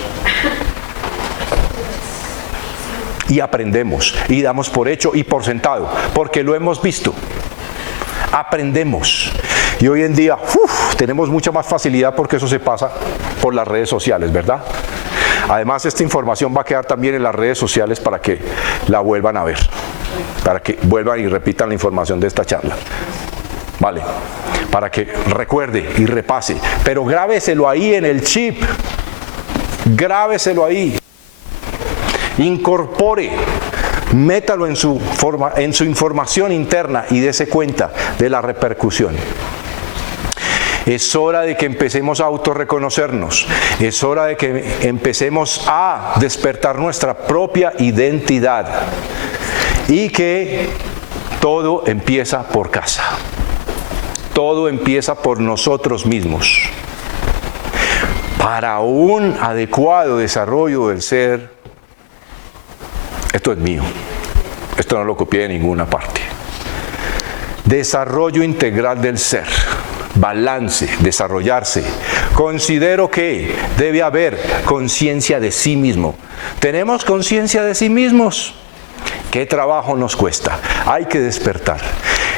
Y aprendemos, y damos por hecho y por sentado, porque lo hemos visto. Aprendemos. Y hoy en día tenemos mucha más facilidad porque eso se pasa por las redes sociales, ¿verdad? Además, esta información va a quedar también en las redes sociales para que la vuelvan a ver, para que vuelvan y repitan la información de esta charla. Vale, para que recuerde y repase, pero grábeselo ahí en el chip, grábeselo ahí, incorpore, métalo en su información interna y dése cuenta de la repercusión. Es hora de que empecemos a autorreconocernos. Es hora de que empecemos a despertar nuestra propia identidad. Y que todo empieza por casa. Todo empieza por nosotros mismos. Para un adecuado desarrollo del ser, esto es mío. Esto no lo copié de ninguna parte. Desarrollo integral del ser. Balance, desarrollarse. Considero que debe haber conciencia de sí mismo. ¿Tenemos conciencia de sí mismos? ¿Qué trabajo nos cuesta? Hay que despertar.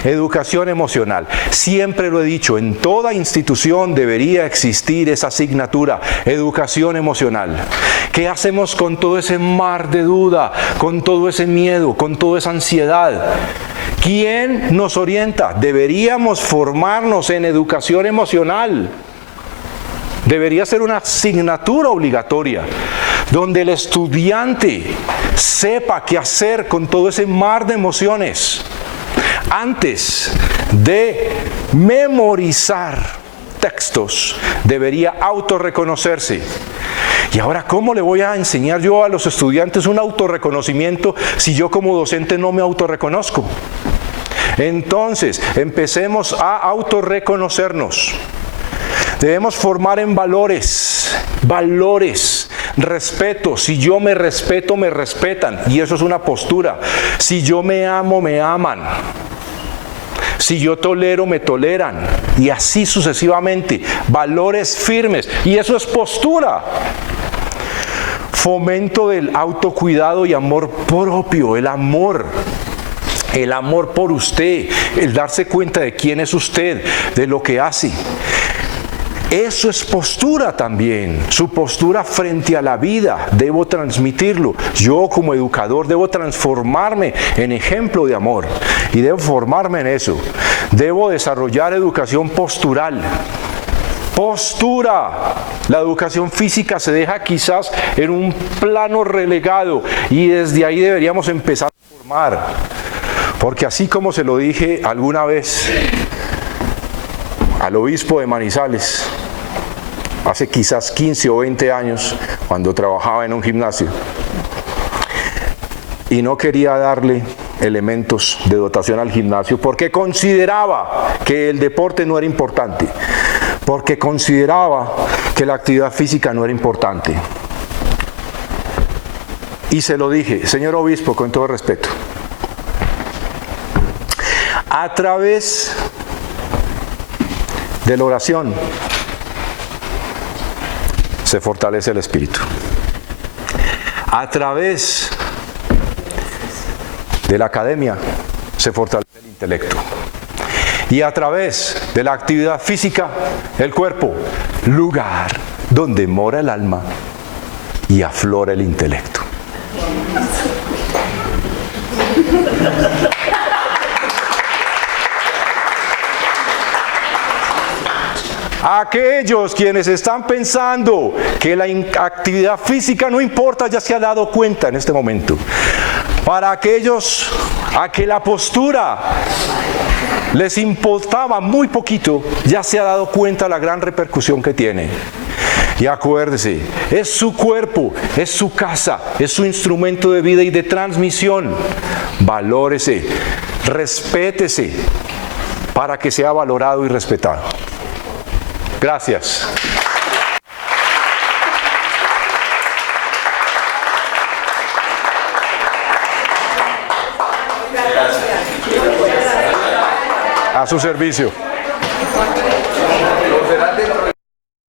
Educación emocional. Siempre lo he dicho, en toda institución debería existir esa asignatura, educación emocional. ¿Qué hacemos con todo ese mar de duda, con todo ese miedo, con toda esa ansiedad? ¿Quién nos orienta? Deberíamos formarnos en educación emocional. Debería ser una asignatura obligatoria, donde el estudiante sepa qué hacer con todo ese mar de emociones. Antes de memorizar textos, debería autorreconocerse. Y ahora, ¿cómo le voy a enseñar yo a los estudiantes un autorreconocimiento si yo como docente no me autorreconozco? Entonces, empecemos a autorreconocernos. Debemos formar en valores, respeto. Si yo me respeto, me respetan. Y eso es una postura. Si yo me amo, me aman. Si yo tolero, me toleran. Y así sucesivamente. Valores firmes. Y eso es postura. Fomento del autocuidado y amor propio. El amor por usted. El darse cuenta de quién es usted, de lo que hace. Eso es postura también, su postura frente a la vida, debo transmitirlo. Yo como educador debo transformarme en ejemplo de amor y debo formarme en eso. Debo desarrollar educación postural. Postura. La educación física se deja quizás en un plano relegado y desde ahí deberíamos empezar a formar. Porque así como se lo dije alguna vez al obispo de Manizales, hace quizás 15 o 20 años, cuando trabajaba en un gimnasio, y no quería darle elementos de dotación al gimnasio, porque consideraba que el deporte no era importante, porque consideraba que la actividad física no era importante. Y se lo dije, señor obispo, con todo respeto, a través de la oración se fortalece el espíritu. A través de la academia se fortalece el intelecto. Y a través de la actividad física, el cuerpo, lugar donde mora el alma y aflora el intelecto. Aquellos quienes están pensando que la actividad física no importa, ya se ha dado cuenta en este momento. Para aquellos a que la postura les importaba muy poquito, ya se ha dado cuenta la gran repercusión que tiene. Y acuérdese, es su cuerpo, es su casa, es su instrumento de vida y de transmisión. Valórese, respétese para que sea valorado y respetado. Gracias. A su servicio.